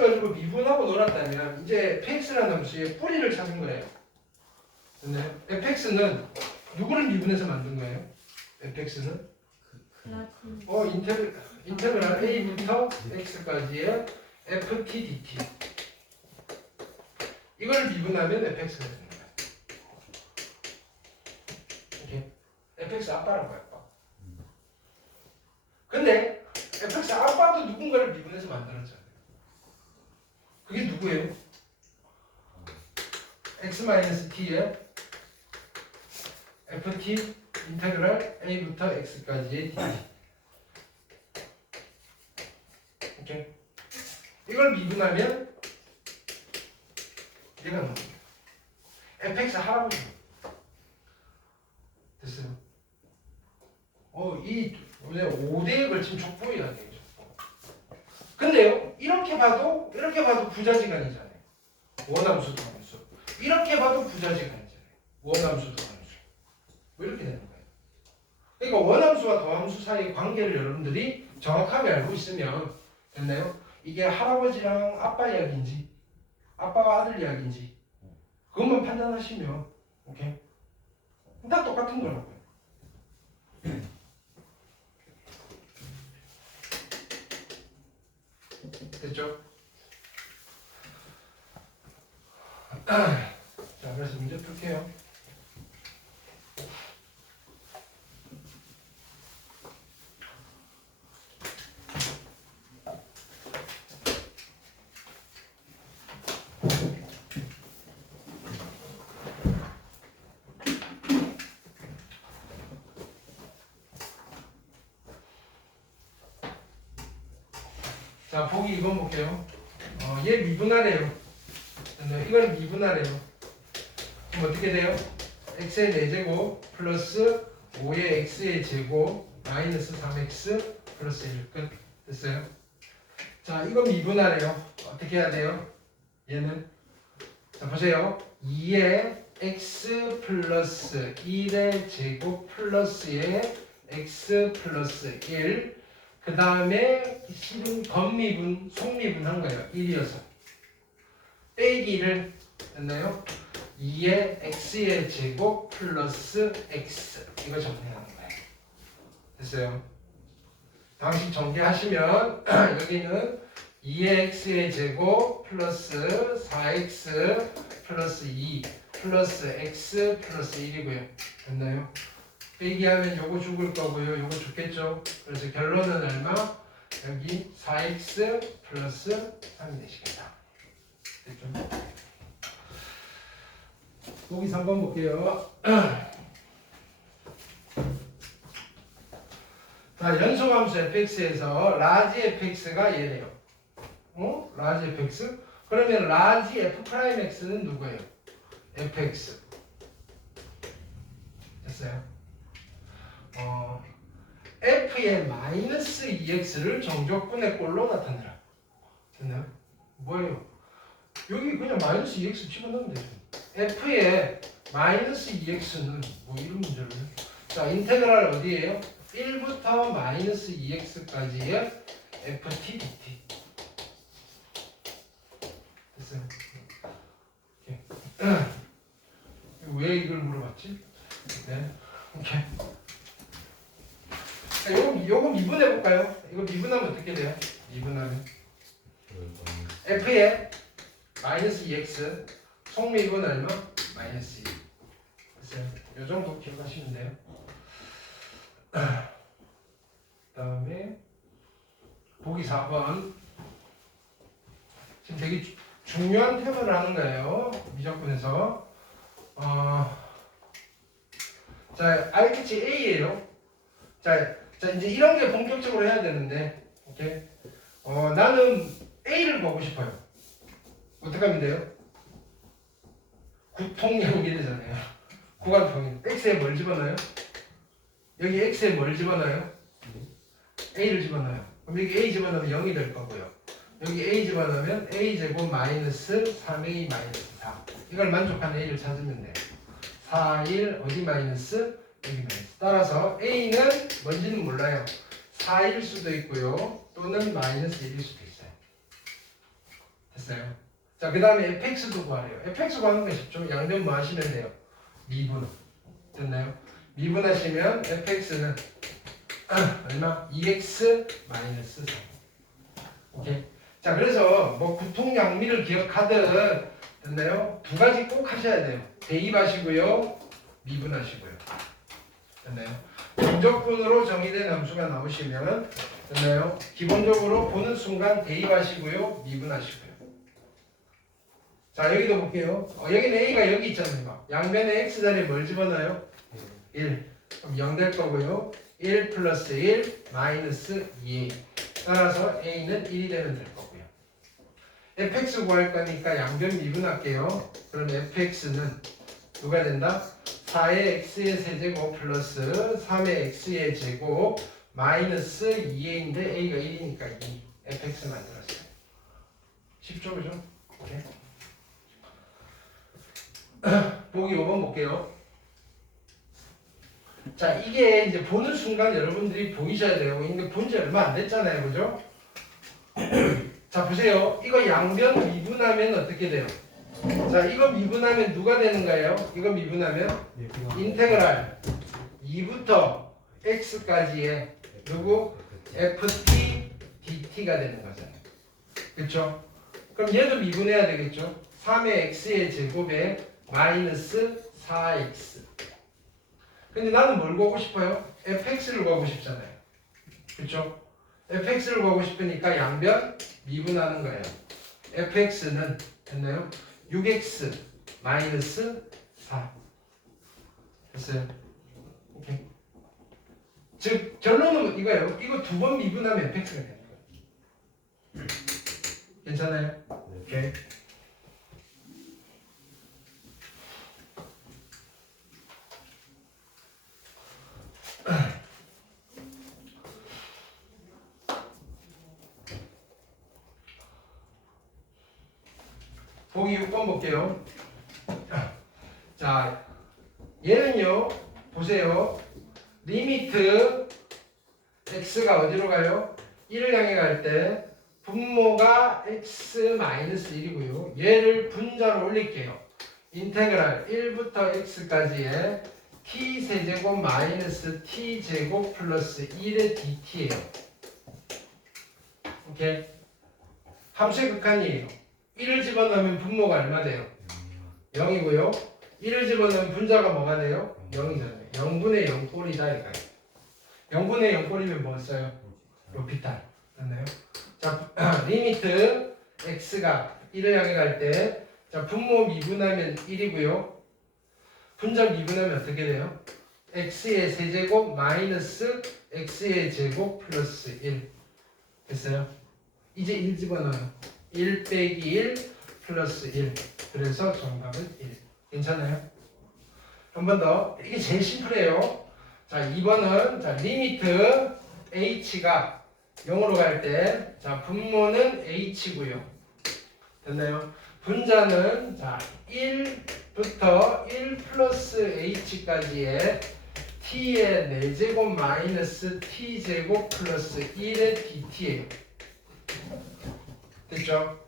가지고 미분하고 놀았다면 이제 fx라는 함수의 뿌리를 찾은 거예요. 네. fx는 누구를 미분해서 만든 거예요? fx는 인테그랄 a부터 x까지의 ft dt 이걸 미분하면 fx가 되는 거예요. 이렇게 fx 아빠라고 해요. 아빠. 근데 fx 아빠도 누군가를 미분해서 만들었잖아요. 그게 누구예요? x-t의 ft 인테그랄 a부터 x까지의 dt. 오케이. 이걸 미분하면 얘가 나옵니다. fx 할아버지. 됐어요. 이 5대에 걸친 족보이라는 얘기죠. 근데요, 이렇게 봐도 부자지간이잖아요. 원함수 더함수. 이렇게 봐도 부자지간이잖아요. 원함수 더함수. 왜 이렇게 되는 거예요? 그러니까 원함수와 더함수 사이의 관계를 여러분들이 정확하게 알고 있으면 됐나요? 이게 할아버지랑 아빠 이야기인지 아빠와 아들 이야기인지 그것만 판단하시면 오케이? 다 똑같은 거라고요. 됐죠? 자, 그래서 문제 풀게요. 자, 보기 2번 볼게요. 얘 미분하래요. 이걸 미분하래요. 그럼 어떻게 돼요? x의 4제곱 플러스 5의 x의 제곱 마이너스 3x 플러스 1 끝. 됐어요? 자, 이거 미분하래요. 어떻게 해야 돼요? 얘는 자, 보세요. 2의 x 플러스 1의 제곱 플러스의 x 플러스 1 그 다음에 실은 겉미분, 속미분 한 거예요. 1이어서. 빼기 1을 됐나요? 2의 x의 제곱 플러스 x 이거 정리하는 거예요. 됐어요? 당시 정리하시면 여기는 2의 x의 제곱 플러스 4x 플러스 2 플러스 x 플러스 1이고요. 됐나요? 빼기하면 요거 죽을 거고요. 요거 죽겠죠. 그래서 결론은 얼마? 여기 4x 플러스 3이 되시겠다. 됐죠? 보기 3번 볼게요. 자, 연소함수 fx에서 라지 fx가 얘네요. 라지 fx? 그러면 라지 f'x는 누구예요? fx. 됐어요? f의 마이너스 2x를 정적분의 꼴로 나타내라. 됐나요? 뭐예요? 여기 그냥 마이너스 2x 집어넣으면 되죠. f의 마이너스 2x는 뭐 이런 문제를 자, 인테그랄 어디에요? 1부터 마이너스 2x까지의 ft dt. 됐어요? 오케이. 왜 이걸 물어봤지? 네. 오케이. 자, 요거 미분해볼까요? 이거 미분하면 어떻게 돼요? 미분하면 f의 마이너스 2x 속미분 얼마? 마이너스 2. 됐어요? 요 정도 기억하시면 돼요. 다음에 보기 4번. 지금 되게 중요한 템을 하는 거예요. 미적분에서. 자, 알겠지? A예요. 자, 이제 이런 게 본격적으로 해야 되는데, 오케이? 나는 A를 보고 싶어요. 어떻게 하면 돼요? 구통량비례잖아요. 구간통일. X에 뭘 집어넣어요? 여기 X에 뭘 집어넣어요? A를 집어넣어요. 그럼 여기 A 집어넣으면 0이 될 거고요. 여기 A 집어넣으면 A제곱 마이너스 3A 마이너스 4. 이걸 만족하는 A를 찾으면 돼요. 4, 1, 어디 마이너스? 여기 마이너스. 따라서 A는 뭔지는 몰라요. 4일 수도 있고요. 또는 마이너스 1일 수도 있어요. 됐어요? 자, 그 다음에 fx도 구하래요. fx 구하는 거 쉽죠? 양변 뭐 하시면 돼요? 미분. 됐나요? 미분하시면 fx는 얼마? 2x 마이너스 3. 오케이? 자, 그래서 뭐 구통양미를 기억하듯 됐나요? 두 가지 꼭 하셔야 돼요. 대입하시고요. 미분하시고요. 됐나요? 정적분으로 정의된 함수가 나오시면 됐나요? 기본적으로 보는 순간 대입하시고요. 미분하시고요. 자, 여기도 볼게요. 여기는 A가 여기 있잖아요. 양변에 X 자리에 뭘 집어넣어요? 1. 그럼 0 될 거고요. 1 플러스 1 마이너스 2A. 따라서 A는 1이 되면 될 거고요. fx 구할 거니까 양변 미분할게요. 그럼 fx는 누가 된다? 4의 x의 세제곱 플러스 3의 x의 제곱 마이너스 2a인데 a가 1이니까 2. fx 만들었어요. 쉽죠, 그죠? 오케이. 보기 5번 볼게요. 자, 이게 이제 보는 순간 여러분들이 보이셔야 돼요. 이게 본지 얼마 안 됐잖아요, 그죠? 자, 보세요. 이거 양변 미분하면 어떻게 돼요? 자, 이거 미분하면 누가 되는 거예요? 이거 미분하면 인테그랄 2부터 x까지의 누구? ft dt가 되는 거잖아요. 그렇죠? 그럼 얘도 미분해야 되겠죠? 3의 x의 제곱에 마이너스 4x. 근데 나는 뭘 구하고 싶어요? fx를 구하고 싶잖아요. 그렇죠? fx를 구하고 싶으니까 양변 미분하는 거예요. fx는 됐나요? 6x 마이너스 4. 됐어요? 오케이. 즉 결론은 이거예요. 이거 두 번 미분하면 fx가 되는 거예요. 괜찮아요? 오케이. 보기 6번 볼게요. 자, 얘는요, 보세요. 리미트 x가 어디로 가요? 1을 향해 갈 때 분모가 x-1이고요. 얘를 분자로 올릴게요. 인테그랄 1부터 x까지의 t세제곱 마이너스 t제곱 플러스 1의 dt예요. 오케이? 함수의 극한이에요. 1을 집어넣으면 분모가 얼마 돼요? 0이고요. 1을 집어넣으면 분자가 뭐가 돼요? 0이잖아요. 0분의 0 꼴이다 이거예요. 0분의 0 꼴이면 뭐 써요? 로피탈. 맞나요? 자, 리미트 x가 1을 향해 갈 때 자, 분모 미분하면 1이고요. 분자 미분하면 어떻게 돼요? x의 세제곱 마이너스 x의 제곱 플러스 1. 됐어요? 이제 1 집어넣어요. 1 빼기 1 플러스 1. 그래서 정답은 1. 괜찮아요? 한 번 더. 이게 제일 심플해요. 자, 2번은 자, 리미트 h가 0으로 갈 때 자, 분모는 h고요. 됐나요? 분자는 자, 1부터 1 플러스 h까지의 t의 4제곱 마이너스 t제곱 플러스 1의 dt예요. 됐죠?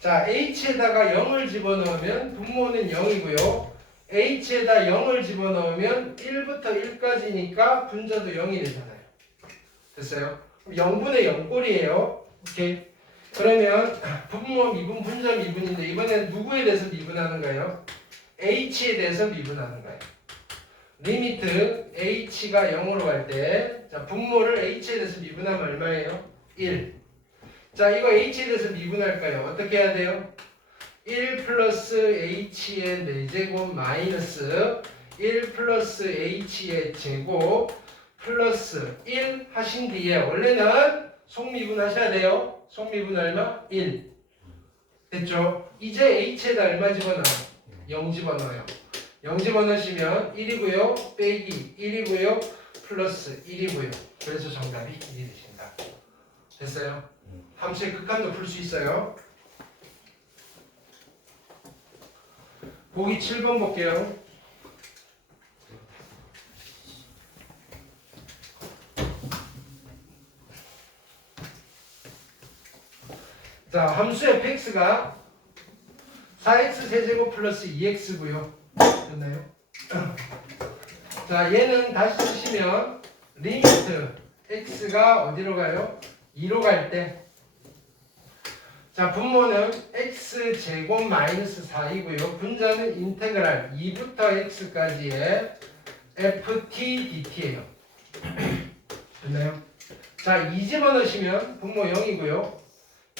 자, h에다가 0을 집어넣으면 분모는 0이고요. h에다 0을 집어넣으면 1부터 1까지니까 분자도 0이 되잖아요. 됐어요? 0분의 0 꼴이에요. 오케이. 그러면 분모 미분, 분자 미분인데 이번엔 누구에 대해서 미분하는 거예요? h에 대해서 미분하는 거예요. 리미트 h가 0으로 갈 때 자, 분모를 h에 대해서 미분하면 얼마예요? 1. 자, 이거 h에 대해서 미분할까요? 어떻게 해야 돼요? 1 플러스 h의 4제곱 마이너스 1 플러스 h의 제곱 플러스 1 하신 뒤에 원래는 속미분 하셔야 돼요. 속미분 얼마? 1. 됐죠? 이제 h에다 얼마 집어넣어요? 0 집어넣어요. 0 집어넣으시면 1이고요. 빼기 1이고요. 플러스 1이고요. 그래서 정답이 1이 되신다. 됐어요? 함수의 극한도 풀 수 있어요. 보기 7번 볼게요. 자, 함수의 fx가 4x 세제곱 플러스 2x고요. 됐나요? 자, 얘는 다시 쓰시면 리미트 x가 어디로 가요? 2로 갈 때. 자, 분모는 x제곱 마이너스 4이고요. 분자는 인테그랄 2부터 x까지의 ft dt예요. 됐나요? 자, 2 집어넣으시면 분모 0이고요.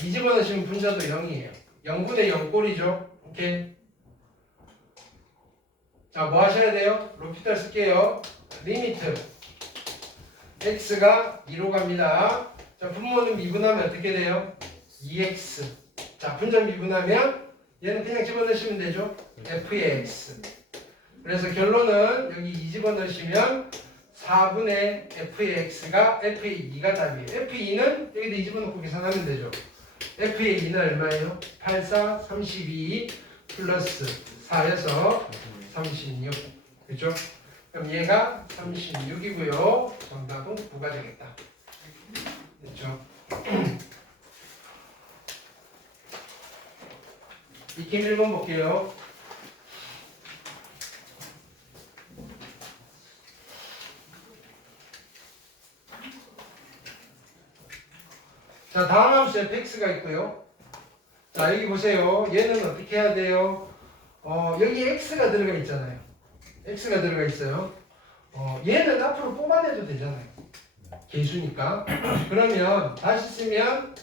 2 집어넣으시면 분자도 0이에요. 0분의 0 꼴이죠. 오케이. 자, 뭐 하셔야 돼요? 로피탈 쓸게요. 리미트 x가 2로 갑니다. 자, 분모는 미분하면 어떻게 돼요? 2x. 자, 분자 미분하면 얘는 그냥 집어넣으시면 되죠. f의 x. 그래서 결론은 여기 2 집어넣으시면 4분의 f의 x가 f의 2가 답이에요. f2는 여기다 2 집어넣고 계산하면 되죠. f의 2는 얼마예요? 8, 4, 32 플러스 4에서 36. 그죠? 그럼 얘가 36이고요. 정답은 9가 되겠다. 됐죠? 익힘 1번 볼게요. 자, 다음 함수에 fx가 있고요. 자, 여기 보세요. 얘는 어떻게 해야 돼요? 여기 x가 들어가 있잖아요. x가 들어가 있어요. 얘는 앞으로 뽑아내도 되잖아요. 계수니까. 그러면 다시 쓰면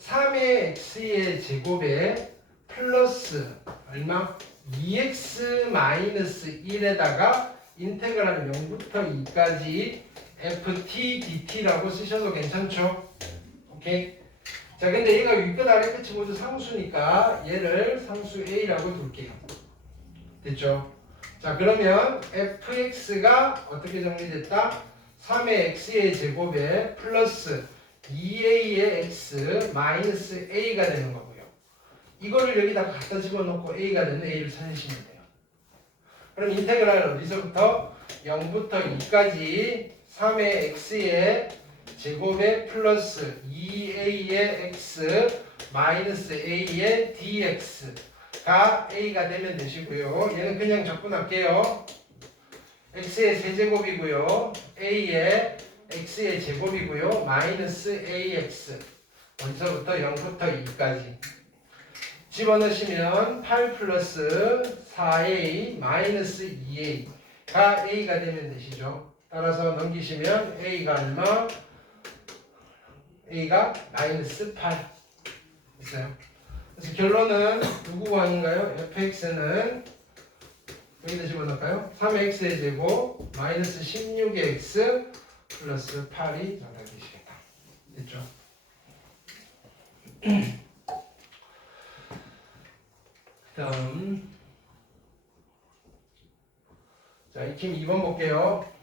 3의 x의 제곱에 플러스 얼마? 2x 마이너스 1에다가 인테그랄 0부터 2까지 ft dt라고 쓰셔도 괜찮죠? 오케이. 자, 근데 얘가 윗끝 아래끝이 모두 상수니까 얘를 상수 a라고 둘게요. 됐죠? 자, 그러면 fx가 어떻게 정리됐다? 3의 x의 제곱에 플러스 2a의 x 마이너스 a가 되는 거고요. 이거를 여기다 갖다 집어넣고 a가 되는 a를 찾으시면 돼요. 그럼 인테그랄 어디서부터? 0부터 2까지 3의 x의 제곱에 플러스 2a의 x 마이너스 a의 dx가 a가 되면 되시고요. 얘는 그냥 적분할게요. x의 세제곱이고요. a의 x의 제곱이고요. 마이너스 ax 어디서부터 0부터 2까지 집어넣으시면 8 플러스 4a 마이너스 2a가 a가 되면 되시죠. 따라서 넘기시면 a가 얼마? a가 마이너스 8 있어요. 그래서 결론은 누구 구하는가요? fx는 여기다 집어넣을까요? 3x의 제곱 마이너스 16의 x 플러스 8이 정답이 되시겠다. 됐죠? 다음 자, 익힘 2번 볼게요.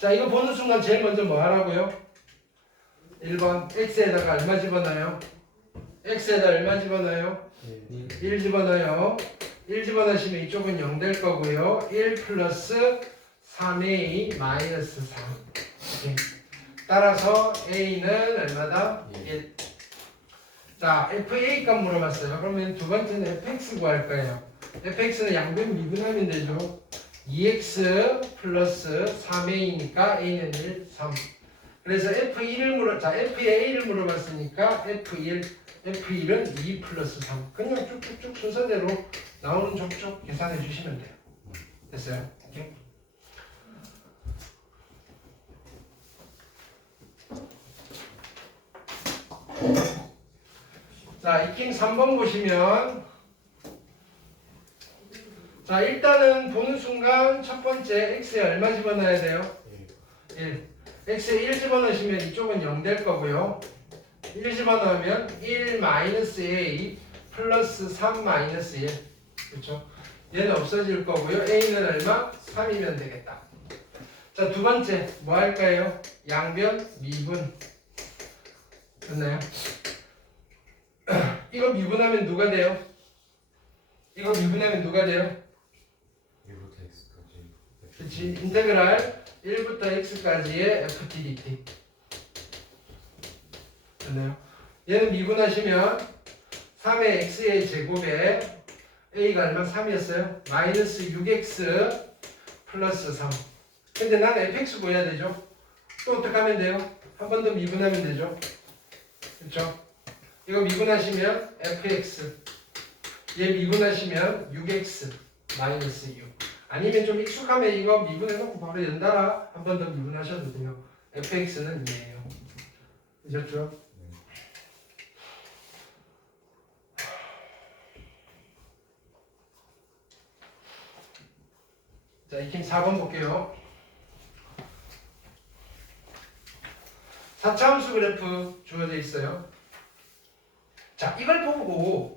자, 이거 보는 순간 제일 먼저 뭐 하라고요? 1번 x에다가 얼마 집어넣어요? x에다 얼마 집어넣어요? 1 집어넣어요. 1 집어넣으시면 이쪽은 0 될 거고요. 1 플러스 3a 마이너스 3. 오케이. 따라서 a는 얼마다? 1. 자, fa 값 물어봤어요. 그러면 두 번째는 fx 구할 거예요. fx는 양변 미분하면 되죠. 2x 플러스 3a니까 a는 1, 3. 그래서 f1을 자, f의 a를 물어봤으니까 f1은 2 플러스 3. 그냥 쭉쭉쭉 순서대로 나오는 족족 계산해 주시면 돼요. 됐어요? 오케이? 자, 익힘 3번 보시면 자, 일단은 보는 순간 첫 번째 x에 얼마 집어넣어야 돼요? 1. x에 1 집어넣으시면 이쪽은 0 될 거고요. 1 집어넣으면 1 마이너스 a 플러스 3 마이너스 1. 그렇죠? 얘는 없어질 거고요. a는 얼마? 3이면 되겠다. 자, 두 번째 뭐 할까요? 양변 미분. 됐나요? 이거 미분하면 누가 돼요? 이거 미분하면 누가 돼요? 1부터 x까지. 그렇지. 인테그랄 1부터 x까지의 ft dt. 됐나요? 얘는 미분하시면 3의 x의 제곱에 a가 얼마? 3이었어요? 마이너스 6x 플러스 3. 근데 난 fx 구해야 되죠? 또 어떻게 하면 돼요? 한 번 더 미분하면 되죠? 그렇죠? 이거 미분하시면 fx. 얘 미분하시면 6x 마이너스 6. 아니면 좀 익숙하면 이거 미분해놓고 바로 연달아 한 번 더 미분하셔도 돼요. fx는 2예요. 되셨죠? 자, 익힘 4번 볼게요. 4차 함수 그래프 주어져 있어요. 자, 이걸 보고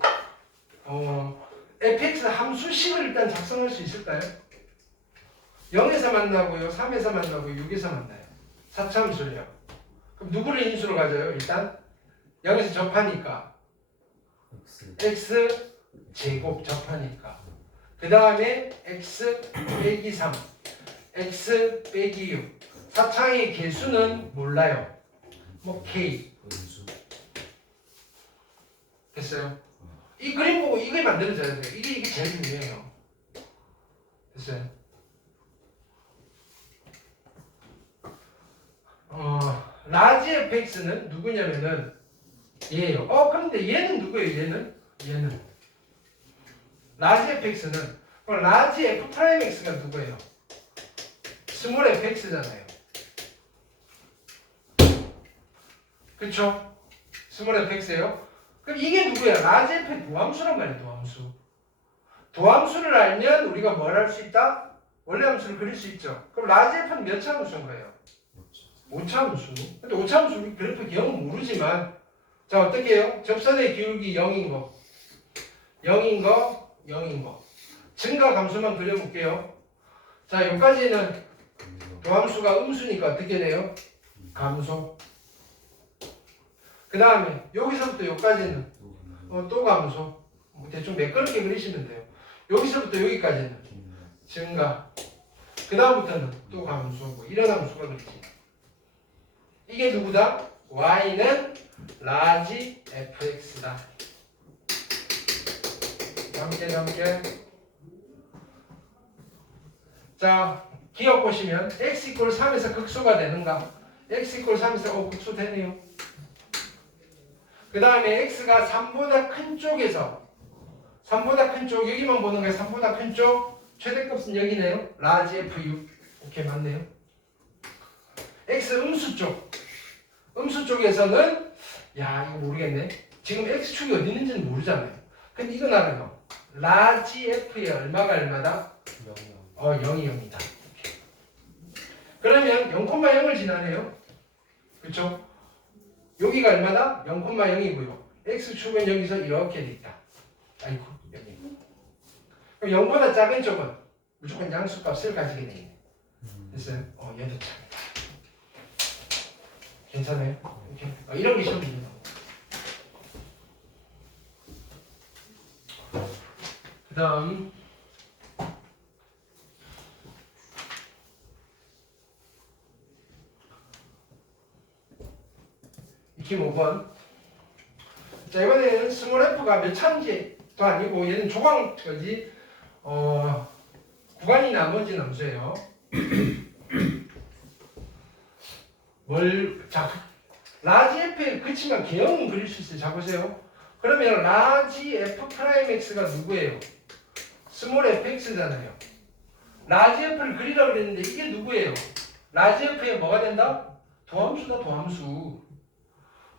fx 함수식을 일단 작성할 수 있을까요? 0에서 만나고요, 3에서 만나고 6에서 만나요. 4차 함수를요. 그럼 누구를 인수로 가져요? 일단 0에서 접하니까 x 제곱 접하니까 그 다음에 x 빼기 3 x 빼기 6 4차의 개수는 몰라요. 뭐 k 됐어요? 이 그림 보고 이걸 만들어져야 돼요. 이게 제일 중요해요. 됐어요? 라지 fx는 누구냐면은 얘예요. 그런데 얘는 누구예요? 얘는 라지 fx는 라지 f 프라임 x가 누구예요? 스몰 fx잖아요. 그쵸? 스몰 fx예요. 그럼 이게 누구야? 라지 f의 도함수란 말이에요. 도함수. 도함수를 알면 우리가 뭘 할 수 있다? 원래 함수를 그릴 수 있죠. 그럼 라지 f는 몇 차 함수인 거예요? 5차 함수. 근데 5차 함수 우리 그래프 기억은 모르지만 자, 어떻게 해요? 접선의 기울기 0인 거 0인 거 증가 감소만 그려볼게요. 자, 여기까지는 도함수가 음수니까 어떻게 돼요? 감소. 그 다음에 여기서부터 여기까지는 또 감소. 대충 매끄럽게 그리시면 돼요. 여기서부터 여기까지는 증가. 그 다음부터는 또 감소. 뭐 이런 함수가 그리지. 이게 누구다? y는 라지 fx다. 함께. 자, 기억 보시면 x 이퀄 3에서 극소가 되는가? x 이퀄 3에서 극소 되네요. 그 다음에 x가 3보다 큰 쪽에서 3보다 큰 쪽 여기만 보는 거예요. 3보다 큰 쪽 최대값은 여기네요. 라지 f6 오케이 맞네요. x 음수 쪽에서는 야 이거 모르겠네. 지금 x축이 어디 있는지는 모르잖아요. 근데 이건 알아요. 라지 f의 얼마가 얼마다? 0이 0이다. 그러면 0,0을 지나네요. 그쵸? 여기가 얼마다? 0,0이고요. x축은 여기서 이렇게 돼 있다. 아이고 여기. 그럼 0보다 작은 쪽은 무조건 양수값을 가지게 돼 있네. 됐어요? 얘도 참. 괜찮아요? 이렇게. 이런 게 시험 문제다. 그 다음 익힘 5번. 자, 이번에는 스몰 f가 몇 차인지도 아니고 얘는 조각까지 구간이 나머지 함수예요. 자, 라지 f에 그치만 개형은 그릴 수 있어요. 자, 보세요. 그러면 라지 f 프라임 x가 누구예요? 스몰 fx잖아요. 라지 f를 그리라고 그랬는데 이게 누구예요? 라지 f에 뭐가 된다? 도함수다, 도함수.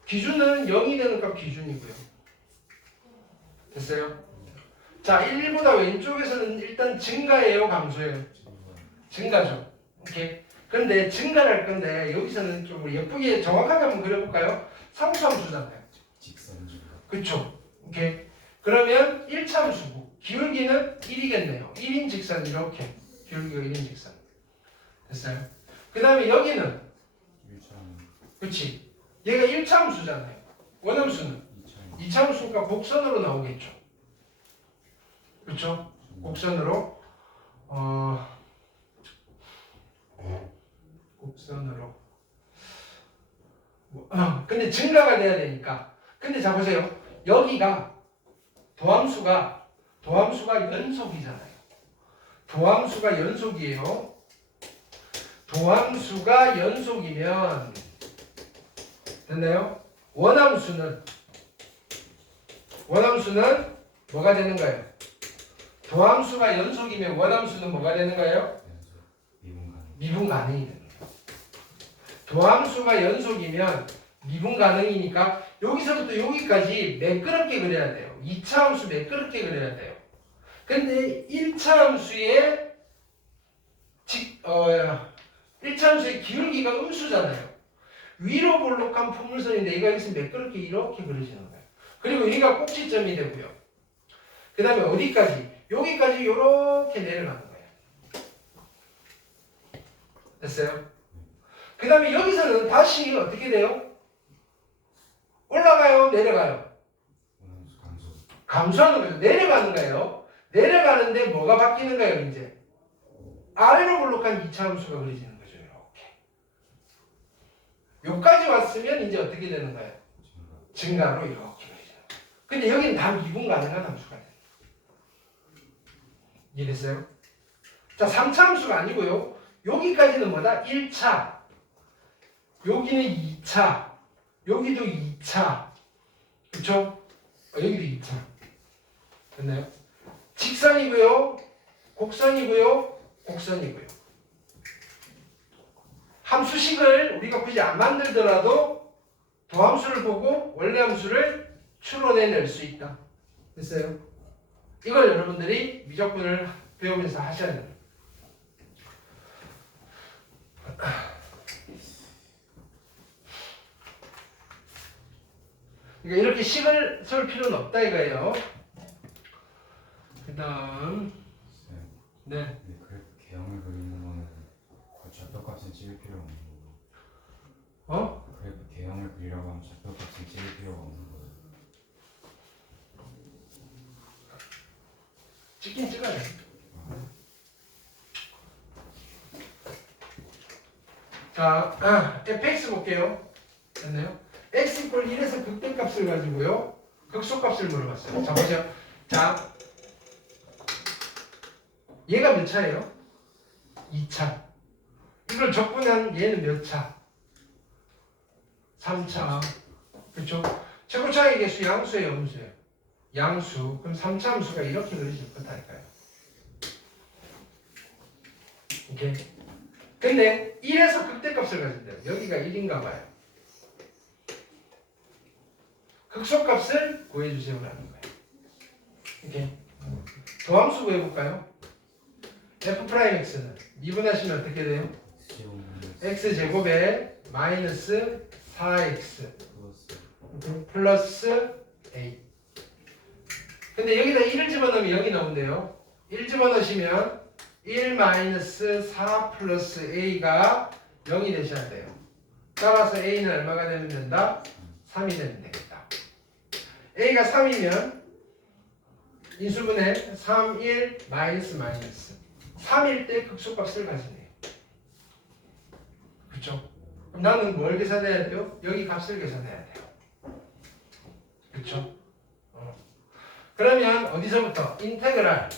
기준은 0이 되는 값 기준이고요. 됐어요? 자, 1보다 왼쪽에서는 일단 증가예요, 감소예요? 증가죠. 오케이. 근데 증가를 할 건데 여기서는 좀 예쁘게 정확하게 한번 그려볼까요? 상수함수잖아요. 직선주가. 그쵸? 오케이. 그러면 1차함수고 기울기는 1이겠네요. 1인 직선 이렇게. 기울기가 1인 직선. 됐어요? 그 다음에 여기는 1차는 그치? 얘가 1차함수잖아요. 원함수는 2차는 2차함수니까 곡선으로 나오겠죠. 그쵸? 곡선으로 곡선으로 근데 증가가 돼야 되니까. 근데 자 보세요. 여기가 도함수가 연속이잖아요. 도함수가 연속이에요. 도함수가 연속이면 됐나요? 원함수는 뭐가 되는 거예요? 도함수가 연속이면 원함수는 뭐가 되는 거예요? 미분간. 미분 가능이 되는 거예요. 도함수가 연속이면 미분 가능이니까 여기서부터 여기까지 매끄럽게 그려야 돼요. 2차 함수 매끄럽게 그려야 돼요. 근데 1차 함수의 1차 함수의 기울기가 음수잖아요. 위로 볼록한 포물선인데 얘가 여기서 매끄럽게 이렇게 그려지는 거예요. 그리고 여기가 꼭지점이 되고요. 그 다음에 어디까지? 여기까지 이렇게 내려가는 거예요. 됐어요? 그 다음에 여기서는 다시 어떻게 돼요? 올라가요? 내려가요? 원함수 감소. 감소하는 거죠. 내려가는 거예요. 내려가는데 뭐가 바뀌는 거예요, 이제? 아래로 볼록한 2차 함수가 그려지는 거죠. 이렇게. 여기까지 왔으면 이제 어떻게 되는 거예요? 증가로 이렇게 그려지는 거예요. 근데 여기는 다 미분 가능한 함수가 돼요. 이해됐어요? 자, 3차 함수가 아니고요. 여기까지는 뭐다? 1차. 여기는 2차. 여기도 2차. 그쵸? 여기도 2차. 됐나요? 직선이고요. 곡선이고요. 곡선이고요. 함수식을 우리가 굳이 안 만들더라도 도함수를 보고 원래 함수를 추론해낼 수 있다. 됐어요? 이걸 여러분들이 미적분을 배우면서 하셔야 돼요. 그러니까 이렇게 식을 쓸 필요는 없다 이거예요. 그 다음 네. 근데 그래프 개형을 그리는 거는 그 좌표값은 찍을 필요가 없는 거고. 그래프 개형을 그리려고 하면 좌표값은 찍을 필요가 없는 거예요. 찍긴 찍어야 돼. 자, fx 볼게요. 됐나요? x 이퀄 1에서 극대값을 가지고요. 극소값을 물어봤어요. 자, 보세요. 자, 얘가 몇 차예요? 2차. 이걸 적분한 얘는 몇 차? 3차. 그렇죠? 최고차의 개수 양수예요, 음수예요? 양수. 그럼 3차 함수가 이렇게 그려질 거다니까요. 오케이. 근데 1에서 극대값을 가진대요. 여기가 1인가 봐요. 극소값을 구해주세요라는 거예요. 오케이. 도함수 구해볼까요? f'x는 미분하시면 어떻게 돼요? x제곱에 마이너스 4x 플러스 a. 근데 여기다 1을 집어넣으면 여기 나온대요. 1 집어넣으시면 1 마이너스 4 플러스 a가 0이 되셔야 돼요. 따라서 a는 얼마가 되면 된다? 3이 되면 되겠다. a가 3이면 인수분해 3, 1, 마이너스 마이너스 3일 때 극소값을 가지네요. 그쵸? 그럼 나는 뭘 계산해야 돼요? 여기 값을 계산해야 돼요. 그쵸? 그러면 어디서부터? 인테그랄.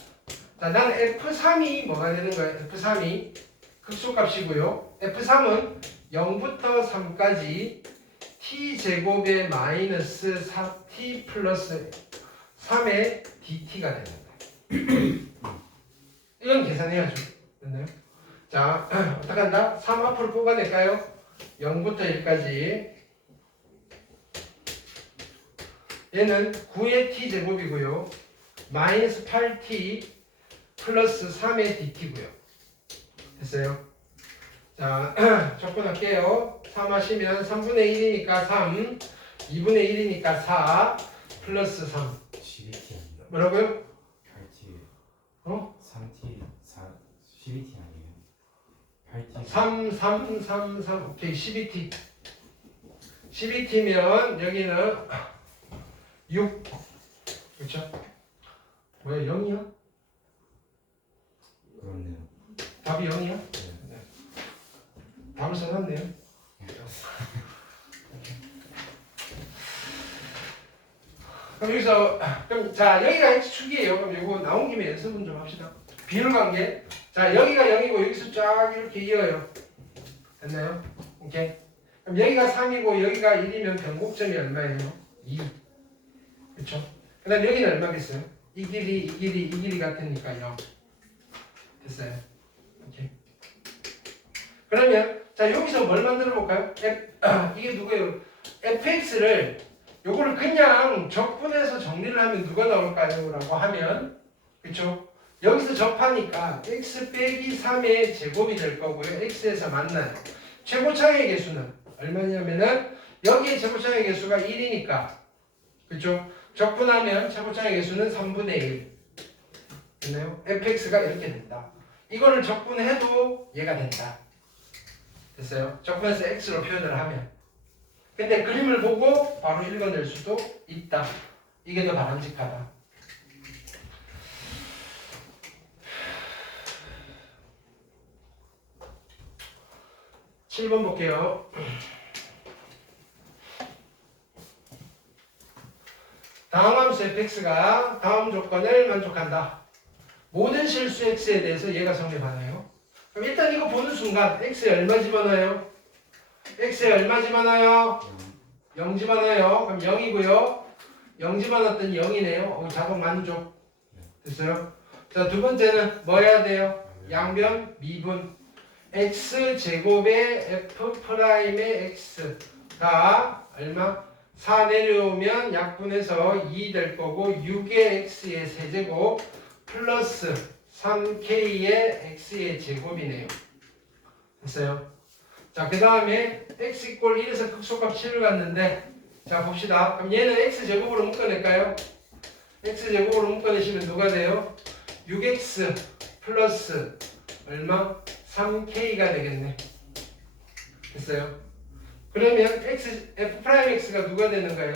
자, 나는 F3이 뭐가 되는 거예요? F3이 극소값이고요. F3은 0부터 3까지 t제곱의 마이너스 4t 플러스 3의 dt가 되는 거예요. 이건 계산해야죠. 됐나요? 자, 어떻게 한다? 3 앞으로 뽑아낼까요? 0부터 1까지 얘는 9의 t제곱이고요. 마이너스 8t 플러스 3의 dt고요. 됐어요? 자, 접근할게요. 3 하시면 3분의 1이니까 3, 2분의 1이니까 4, 플러스 3. 12T 아니에요? 뭐라고요? 8T 어? 3T 12T 아니에요? 8T 3, 3, 3, 3. 오케이, 12t. 12t면 여기는 6. 그렇죠? 뭐야, 0이야? 그렇네요. 답이 0이야? 네. 답을 써놨네요. 그럼 여기서 자 여기가 x축이에요. 그럼 이거 나온 김에 연습은 좀 합시다. 비율 관계. 자 여기가 0이고 여기서 쫙 이렇게 이어요. 됐나요? 오케이. 그럼 여기가 3이고 여기가 1이면 변곡점이 얼마예요? 2. 그렇죠? 그다음 여기는 얼마겠어요? 이 길이 같으니까 0. 됐어요. 오케이. 그러면 자 여기서 뭘 만들어 볼까요? 이게 누구예요? fx를 요거를 그냥 적분해서 정리를 하면 누가 나올까요? 라고 하면 그쵸? 여기서 접하니까 x 빼기 3의 제곱이 될 거고요. x에서 만나요. 최고차의 개수는 얼마냐면은 여기에 최고차의 개수가 1이니까 그쵸? 적분하면 최고차의 개수는 3분의 1 됐나요? fx가 이렇게 된다. 이거를 적분해도 얘가 된다. 됐어요? 적분해서 x로 표현을 하면 근데 그림을 보고 바로 읽어낼 수도 있다. 이게 더 바람직하다. (7번) 볼게요. 다음 함수 fx가 다음 조건을 만족한다. 모든 실수 x에 대해서 얘가 성립하네요. 그럼 일단 이거 보는 순간 x에 얼마 집어넣어요? x에 얼마 집어넣어요? 0 집어넣어요. 그럼 0이고요. 0 집어넣었더니 0이네요. 자동 만족. 됐어요? 자, 두 번째는 뭐 해야 돼요? 양변 미분. x 제곱의 f 프라임의 x가 얼마? 4 내려오면 약분해서 2 될 거고 6의 x의 세제곱 플러스 3k의 x의 제곱이네요. 됐어요? 자, 그 다음에 x 이꼴 1에서 극소값 7을 갖는데 자 봅시다. 그럼 얘는 x제곱으로 묶어낼까요? x제곱으로 묶어내시면 누가 돼요? 6x 플러스 얼마? 3k가 되겠네. 됐어요? 그러면 f'x가 누가 되는가요?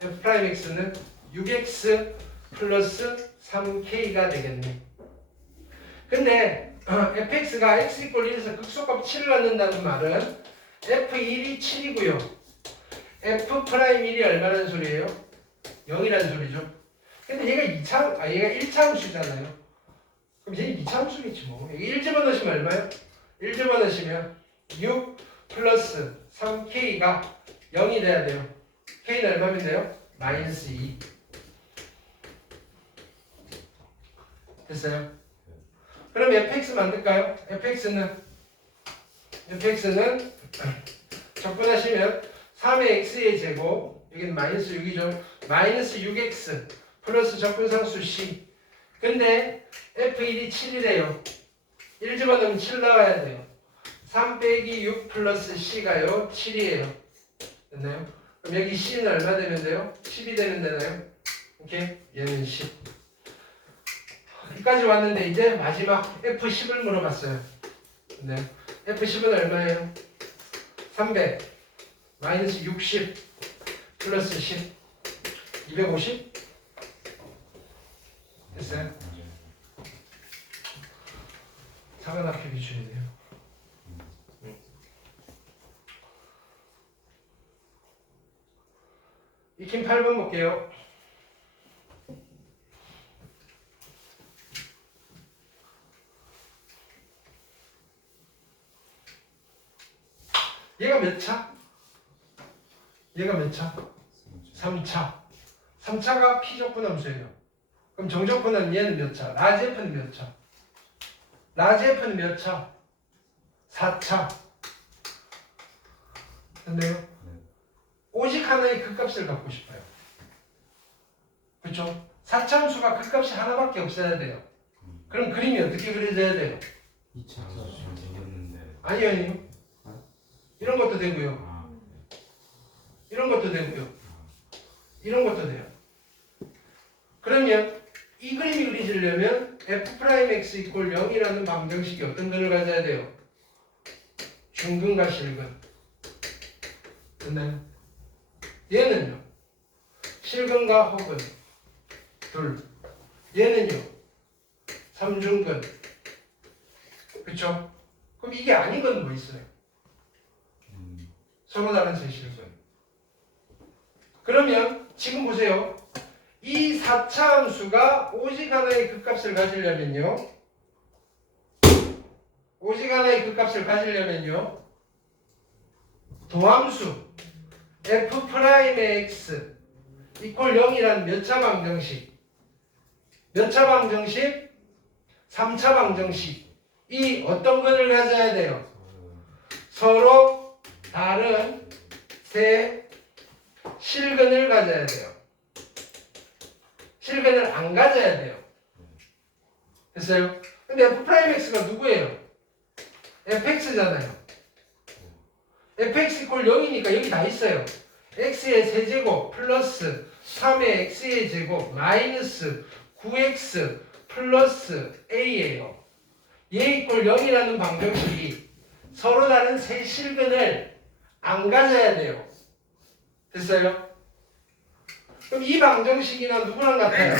f'x는 6x 플러스 3k가 되겠네. 근데 fx가 x 이꼴 1에서 극소값 7을 갖는다는 말은 f1이 7이고요. f'1이 얼마라는 소리예요? 0이라는 소리죠. 근데 얘가 얘가 1차함수잖아요. 그럼 얘는 2차함수겠지 뭐. 여기 1 집어넣으시면 얼마예요? 1 집어넣으시면 6 플러스 3k가 0이 돼야 돼요. k는 얼마면 돼요? 마이너스 2. 됐어요? 그럼 fx 만들까요? fx는 접근하시면 3의 x의 제곱 여기는 마이너스 6이죠. 마이너스 6x 플러스 접근상수 c. 근데 f1이 7이래요. 1 집어넣으면 7 나와야 돼요. 3 빼기 6 플러스 c가요 7이에요. 됐나요? 그럼 여기 c는 얼마 되면 돼요? 10이 되면 되나요? 오케이? 얘는 10. 여기까지 왔는데 이제 마지막 F10을 물어봤어요. 네. F10은 얼마예요? 300 마이너스 60 플러스 10 250 됐어요? 사관학교 기준이네요. 익힌 8번 볼게요. 얘가 몇 차? 얘가 몇 차? 3차. 3차가 P적분함수예요. 그럼 정적분함 얘는 몇 차? 라지 F는 몇 차? 라지 F는 몇 차? 4차. 됐네요? 오직 하나의 극값을 갖고 싶어요. 그쵸? 4차함수가 그 값이 하나밖에 없어야 돼요. 그럼 그림이 어떻게 그려져야 돼요? 2차 좀 생겼는데. 아니요, 아니요. 이런 것도 되고요. 아, 이런 것도 되고요. 이런 것도 돼요. 그러면 이 그림이 그려지려면 f'x 이퀄 0이라는 방정식이 어떤 근을 가져야 돼요? 중근과 실근. 됐나요? 얘는요. 실근과 허근. 둘. 얘는요. 삼중근. 그쵸? 그럼 이게 아닌 건 뭐 있어요? 서로 다른 세실근. 그러면 지금 보세요. 이 4차 함수가 오직 하나의 극값을 가지려면요. 오직 하나의 극값을 가지려면요. 도함수 f'의 x 이퀄 0이라는 몇 차 방정식? 몇 차 방정식? 3차 방정식이 어떤 근을 가져야 돼요? 서로 다른 세 실근을 가져야 돼요. 실근을 안 가져야 돼요. 됐어요? 근데 f'x가 누구예요? fx잖아요. fx 이퀄 0이니까 여기 다 있어요. x의 세제곱 플러스 3의 x의 제곱 마이너스 9x 플러스 a예요. 얘 이퀄 0이라는 방정식이 서로 다른 세 실근을 안 가져야 돼요. 됐어요? 그럼 이 방정식이나 누구랑 같아요?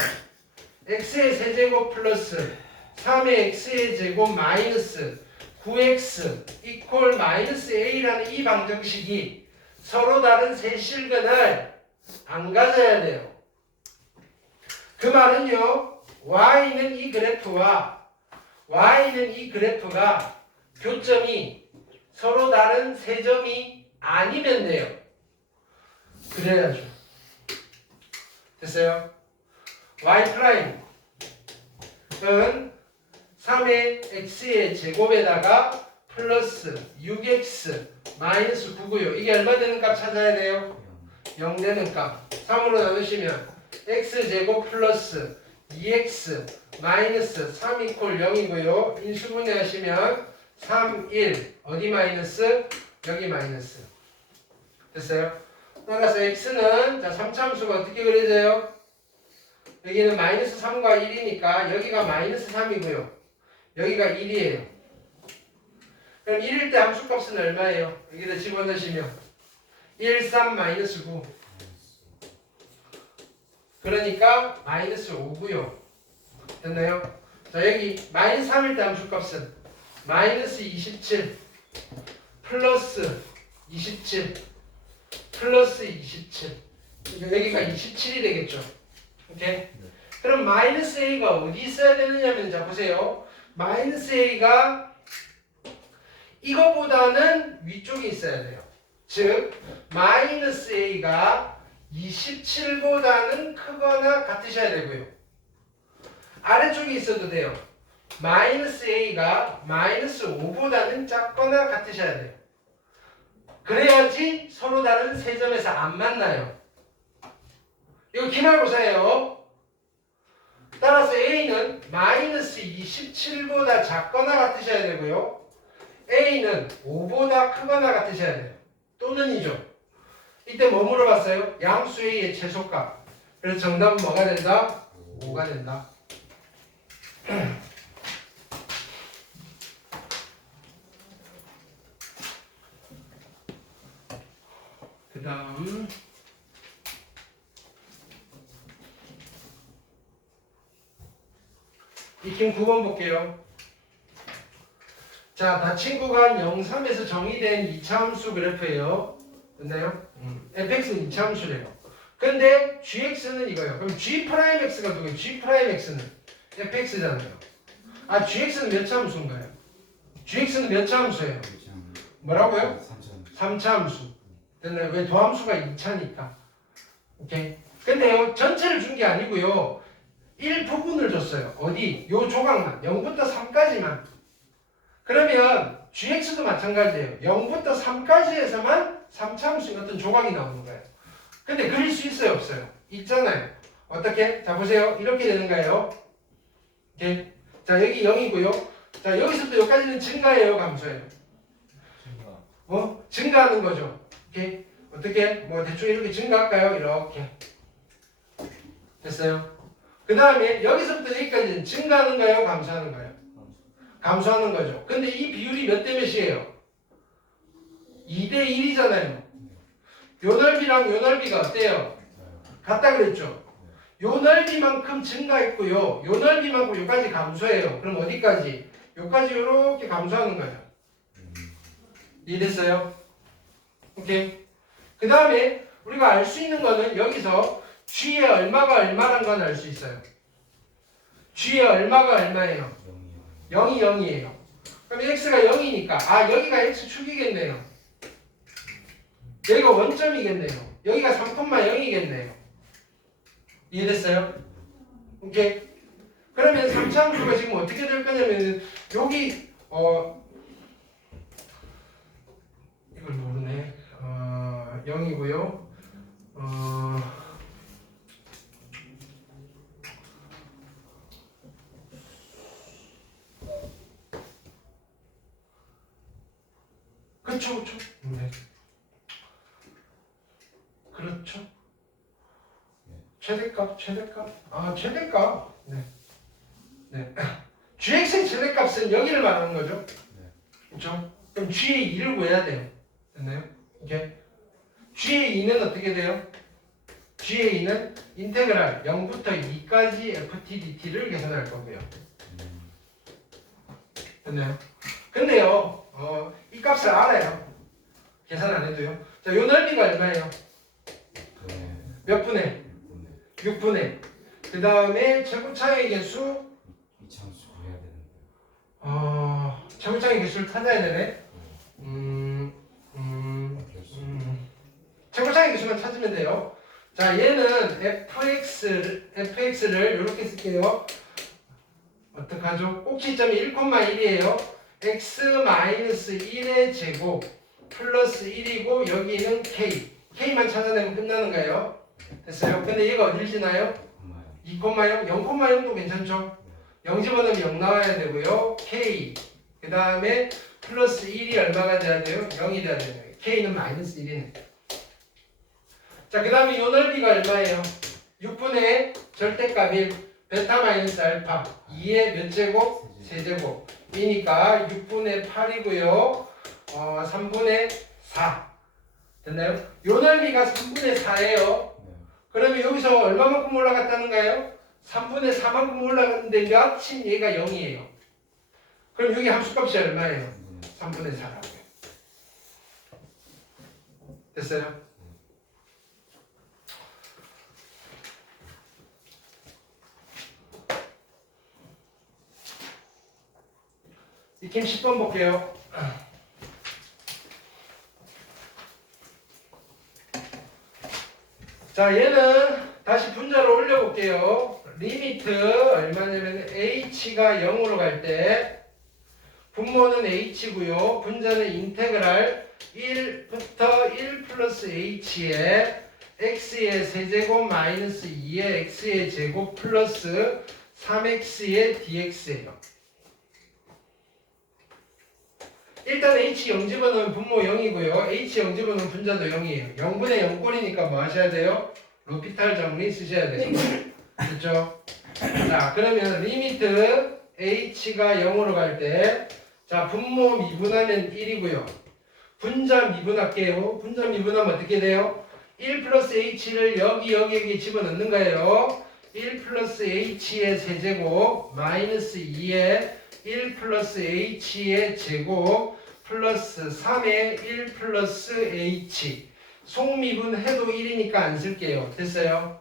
x의 세제곱 플러스 3의 x의 제곱 마이너스 9x 이퀄 마이너스 a라는 이 방정식이 서로 다른 세 실근을 안 가져야 돼요. 그 말은요. y는 이 그래프가 교점이 서로 다른 세 점이 아니면 돼요. 그래야죠. 됐어요? y''은 3의 x의 제곱에다가 플러스 6x 마이너스 9고요. 이게 얼마 되는 값 찾아야 돼요? 0 되는 값. 3으로 나누시면 x제곱 플러스 2x 마이너스 3 이퀄 0이고요. 인수분해 하시면 3, 1 어디 마이너스? 여기 마이너스. 됐어요? 따라서 x는 자 3차 함수가 어떻게 그려져요? 여기는 마이너스 3과 1이니까 여기가 마이너스 3이고요. 여기가 1이에요. 그럼 1일 때 함수값은 얼마예요? 여기다 집어넣으시면 1, 3, 마이너스 9. 그러니까 마이너스 5고요. 됐나요? 자 여기 마이너스 3일 때 함수값은 마이너스 27 플러스 27 플러스 27. 여기가 27이 되겠죠. 오케이? 그럼 마이너스 a가 어디 있어야 되느냐면 자 보세요. 마이너스 a가 이거보다는 위쪽에 있어야 돼요. 즉 마이너스 a가 27보다는 크거나 같으셔야 되고요. 아래쪽에 있어도 돼요. 마이너스 a가 마이너스 5보다는 작거나 같으셔야 돼요. 그래야지 서로 다른 세 점에서 안 만나요. 이거 기말고사예요. 따라서 a는 마이너스 27보다 작거나 같으셔야 되고요. a는 5보다 크거나 같으셔야 돼요. 또는이죠. 이때 뭐 물어봤어요? 양수 a의 최소값. 그래서 정답은 뭐가 된다? 5가 된다. 그 다음 익힘 9번 볼게요. 자, 닫힌 구간 0, 3에서 정의된 2차 함수 그래프예요. 됐나요? fx는 2차 함수래요. 근데 gx는 이거예요. 그럼 g'x가 누구예요? g'x는 fx잖아요. 아, gx는 몇 차 함수인가요? gx는 몇 차 함수예요? 뭐라고요? 3차 함수. 됐나요? 왜 도함수가 2차니까. 오케이. 근데요, 전체를 준 게 아니고요. 1부분을 줬어요. 어디? 요 조각만. 0부터 3까지만. 그러면 gx도 마찬가지예요. 0부터 3까지에서만 3차 함수인 어떤 조각이 나오는 거예요. 근데 그릴 수 있어요? 없어요? 있잖아요. 어떻게? 자 보세요. 이렇게 되는 거예요. 오케이. 자 여기 0이고요. 자 여기서부터 여기까지는 증가예요, 감소예요? 증가하는 거죠. 오케이. 어떻게? 뭐 대충 이렇게 증가할까요? 이렇게. 됐어요. 그 다음에 여기서부터 여기까지는 증가하는 거예요, 감소하는 거예요? 감소하는 거죠. 근데 이 비율이 몇 대 몇이에요? 2대 1이잖아요. 요 넓이랑 요 넓이가 어때요? 같다 그랬죠? 요 넓이만큼 증가했고요. 요 넓이만큼 요까지 감소해요. 그럼 어디까지? 요까지 요렇게 감소하는 거예요. 이해됐어요? 오케이. 그 다음에 우리가 알 수 있는 거는 여기서 G의 얼마가 얼마란 건 알 수 있어요. G의 얼마가 얼마예요? 0이 0이에요. 그럼 X가 0이니까 아 여기가 X축이겠네요. 여기가 원점이겠네요. 여기가 3,0이겠네요. 이해됐어요? 오케이. 그러면 3차 함수가 지금 어떻게 될 거냐면 여기 이걸 모르네. 0이고요. 그렇죠. 네. 그렇죠. 최대값. 최대값. 네. GX의 최대값은 여기를 말하는 거죠. 그렇죠? 그럼 G의 2를 구해야 돼요. 됐나요? 오케이. G의 2는 어떻게 돼요? G의 2는 인테그랄 0부터 2까지 ft dt를 계산할 거고요. 됐나요? 근데요, 이 값을 알아요. 계산 안 해도요. 자, 요 넓이가 얼마예요? 몇 분의? 6분의. 그 다음에 최고차의 개수? 이참수 구해야 되는데. 최고차의 개수를 찾아야 되네. 최고차의 개수만 찾으면 돼요. 자, 얘는 fx를 이렇게 쓸게요. 어떡하죠? 꼭지점이 1,1이에요. x-1의 제곱 플러스 1이고 여기는 k만 찾아내면 끝나는 거예요. 됐어요? 근데 얘가 어딜 지나요? 2,0, 0,0도 괜찮죠? 0 집어넣으면 0 나와야 되고요. k 그 다음에 플러스 1이 얼마가 돼야 돼요? 0이 돼야 돼요. k는 마이너스 1이네. 자, 그 다음에 요 넓이가 얼마예요? 6분의 절대값 1 베타 마이너스 알파 2의 몇 제곱? 세제곱 이니까 6분의 8이고요. 3분의 4 됐나요? 요 넓이가 3분의 4예요. 그러면 여기서 얼마만큼 올라갔다는가요? 3분의 4만큼 올라갔는데 몇친 얘가 0이에요. 그럼 여기 함수값이 얼마예요? 3분의 4라고요. 됐어요? 익힘 10번 볼게요. 자, 얘는 다시 분자로 올려볼게요. 리미트 얼마냐면 h가 0으로 갈 때 분모는 h고요. 분자는 인테그랄 1부터 1 플러스 h에 x의 세제곱 마이너스 2의 x의 제곱 플러스 3x의 dx예요. 일단 h 0 집어넣으면 분모 0이고요. h 0 집어넣으면 분자도 0이에요. 0분의 0꼴이니까 뭐 하셔야 돼요? 로피탈 정리 쓰셔야 돼요. 그렇죠? 자, 그러면 리미트 h가 0으로 갈 때 자, 분모 미분하면 1이고요. 분자 미분할게요. 분자 미분하면 어떻게 돼요? 1 플러스 h를 여기 집어넣는 거예요. 1 플러스 h의 세제곱 마이너스 2의 1 플러스 h의 제곱 플러스 3의 1 플러스 h 속미분해도 1이니까 안 쓸게요. 됐어요?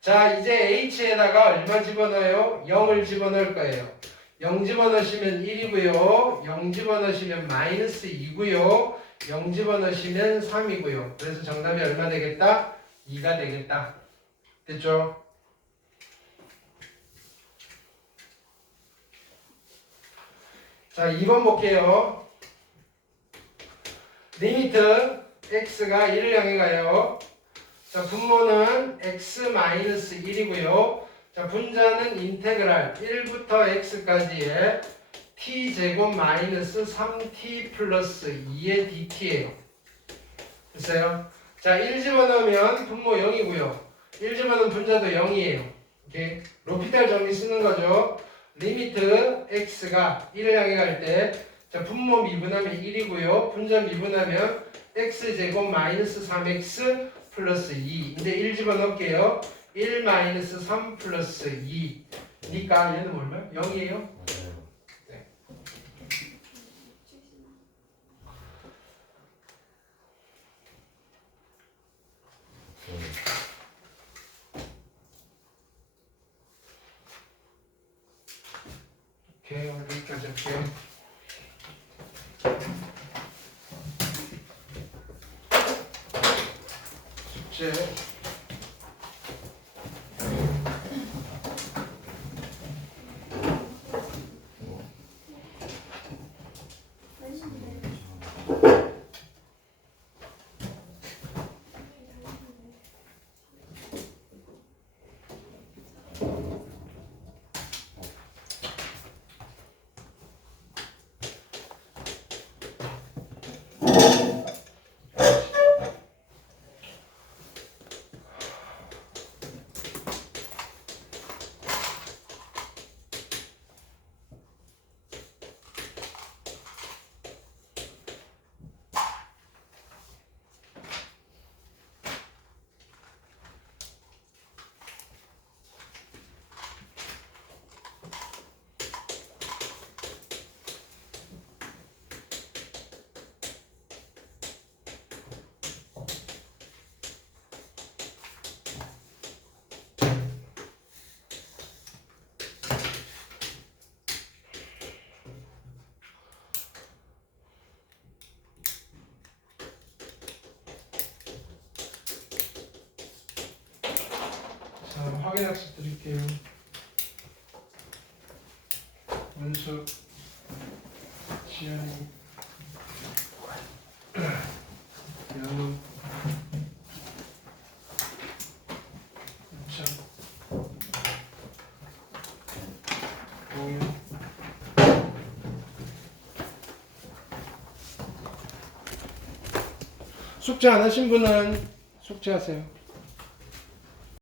자, 이제 h에다가 얼마 집어넣어요? 0을 집어넣을 거예요. 0 집어넣으시면 1이고요. 0 집어넣으시면 마이너스 2고요. 0 집어넣으시면 3이고요. 그래서 정답이 얼마 되겠다? 2가 되겠다. 됐죠? 자, 2번 볼게요. 리미트 x가 1을 향해 가요. 자, 분모는 x-1이고요. 자, 분자는 인테그랄 1부터 x까지의 t제곱 마이너스 3t 플러스 2의 dt예요. 됐어요? 자, 1 집어넣으면 분모 0이고요. 1 집어넣으면 분자도 0이에요. 오케이? 로피탈 정리 쓰는 거죠. 리미트 x가 1을 향해 갈 때, 자, 분모 미분하면 1이고요. 분자 미분하면 x제곱 마이너스 3x 플러스 2. 이제 1 집어넣을게요. 1 마이너스 3 플러스 2. 니까 얘는 얼마? 0이에요? 맞아요. 오케이, 오늘 여기까지 할게요. 숙제. 자, 확인 학습 드릴게요. 원수, 지연이, 연우, 우창, 동윤. 숙제 안 하신 분은 숙제하세요.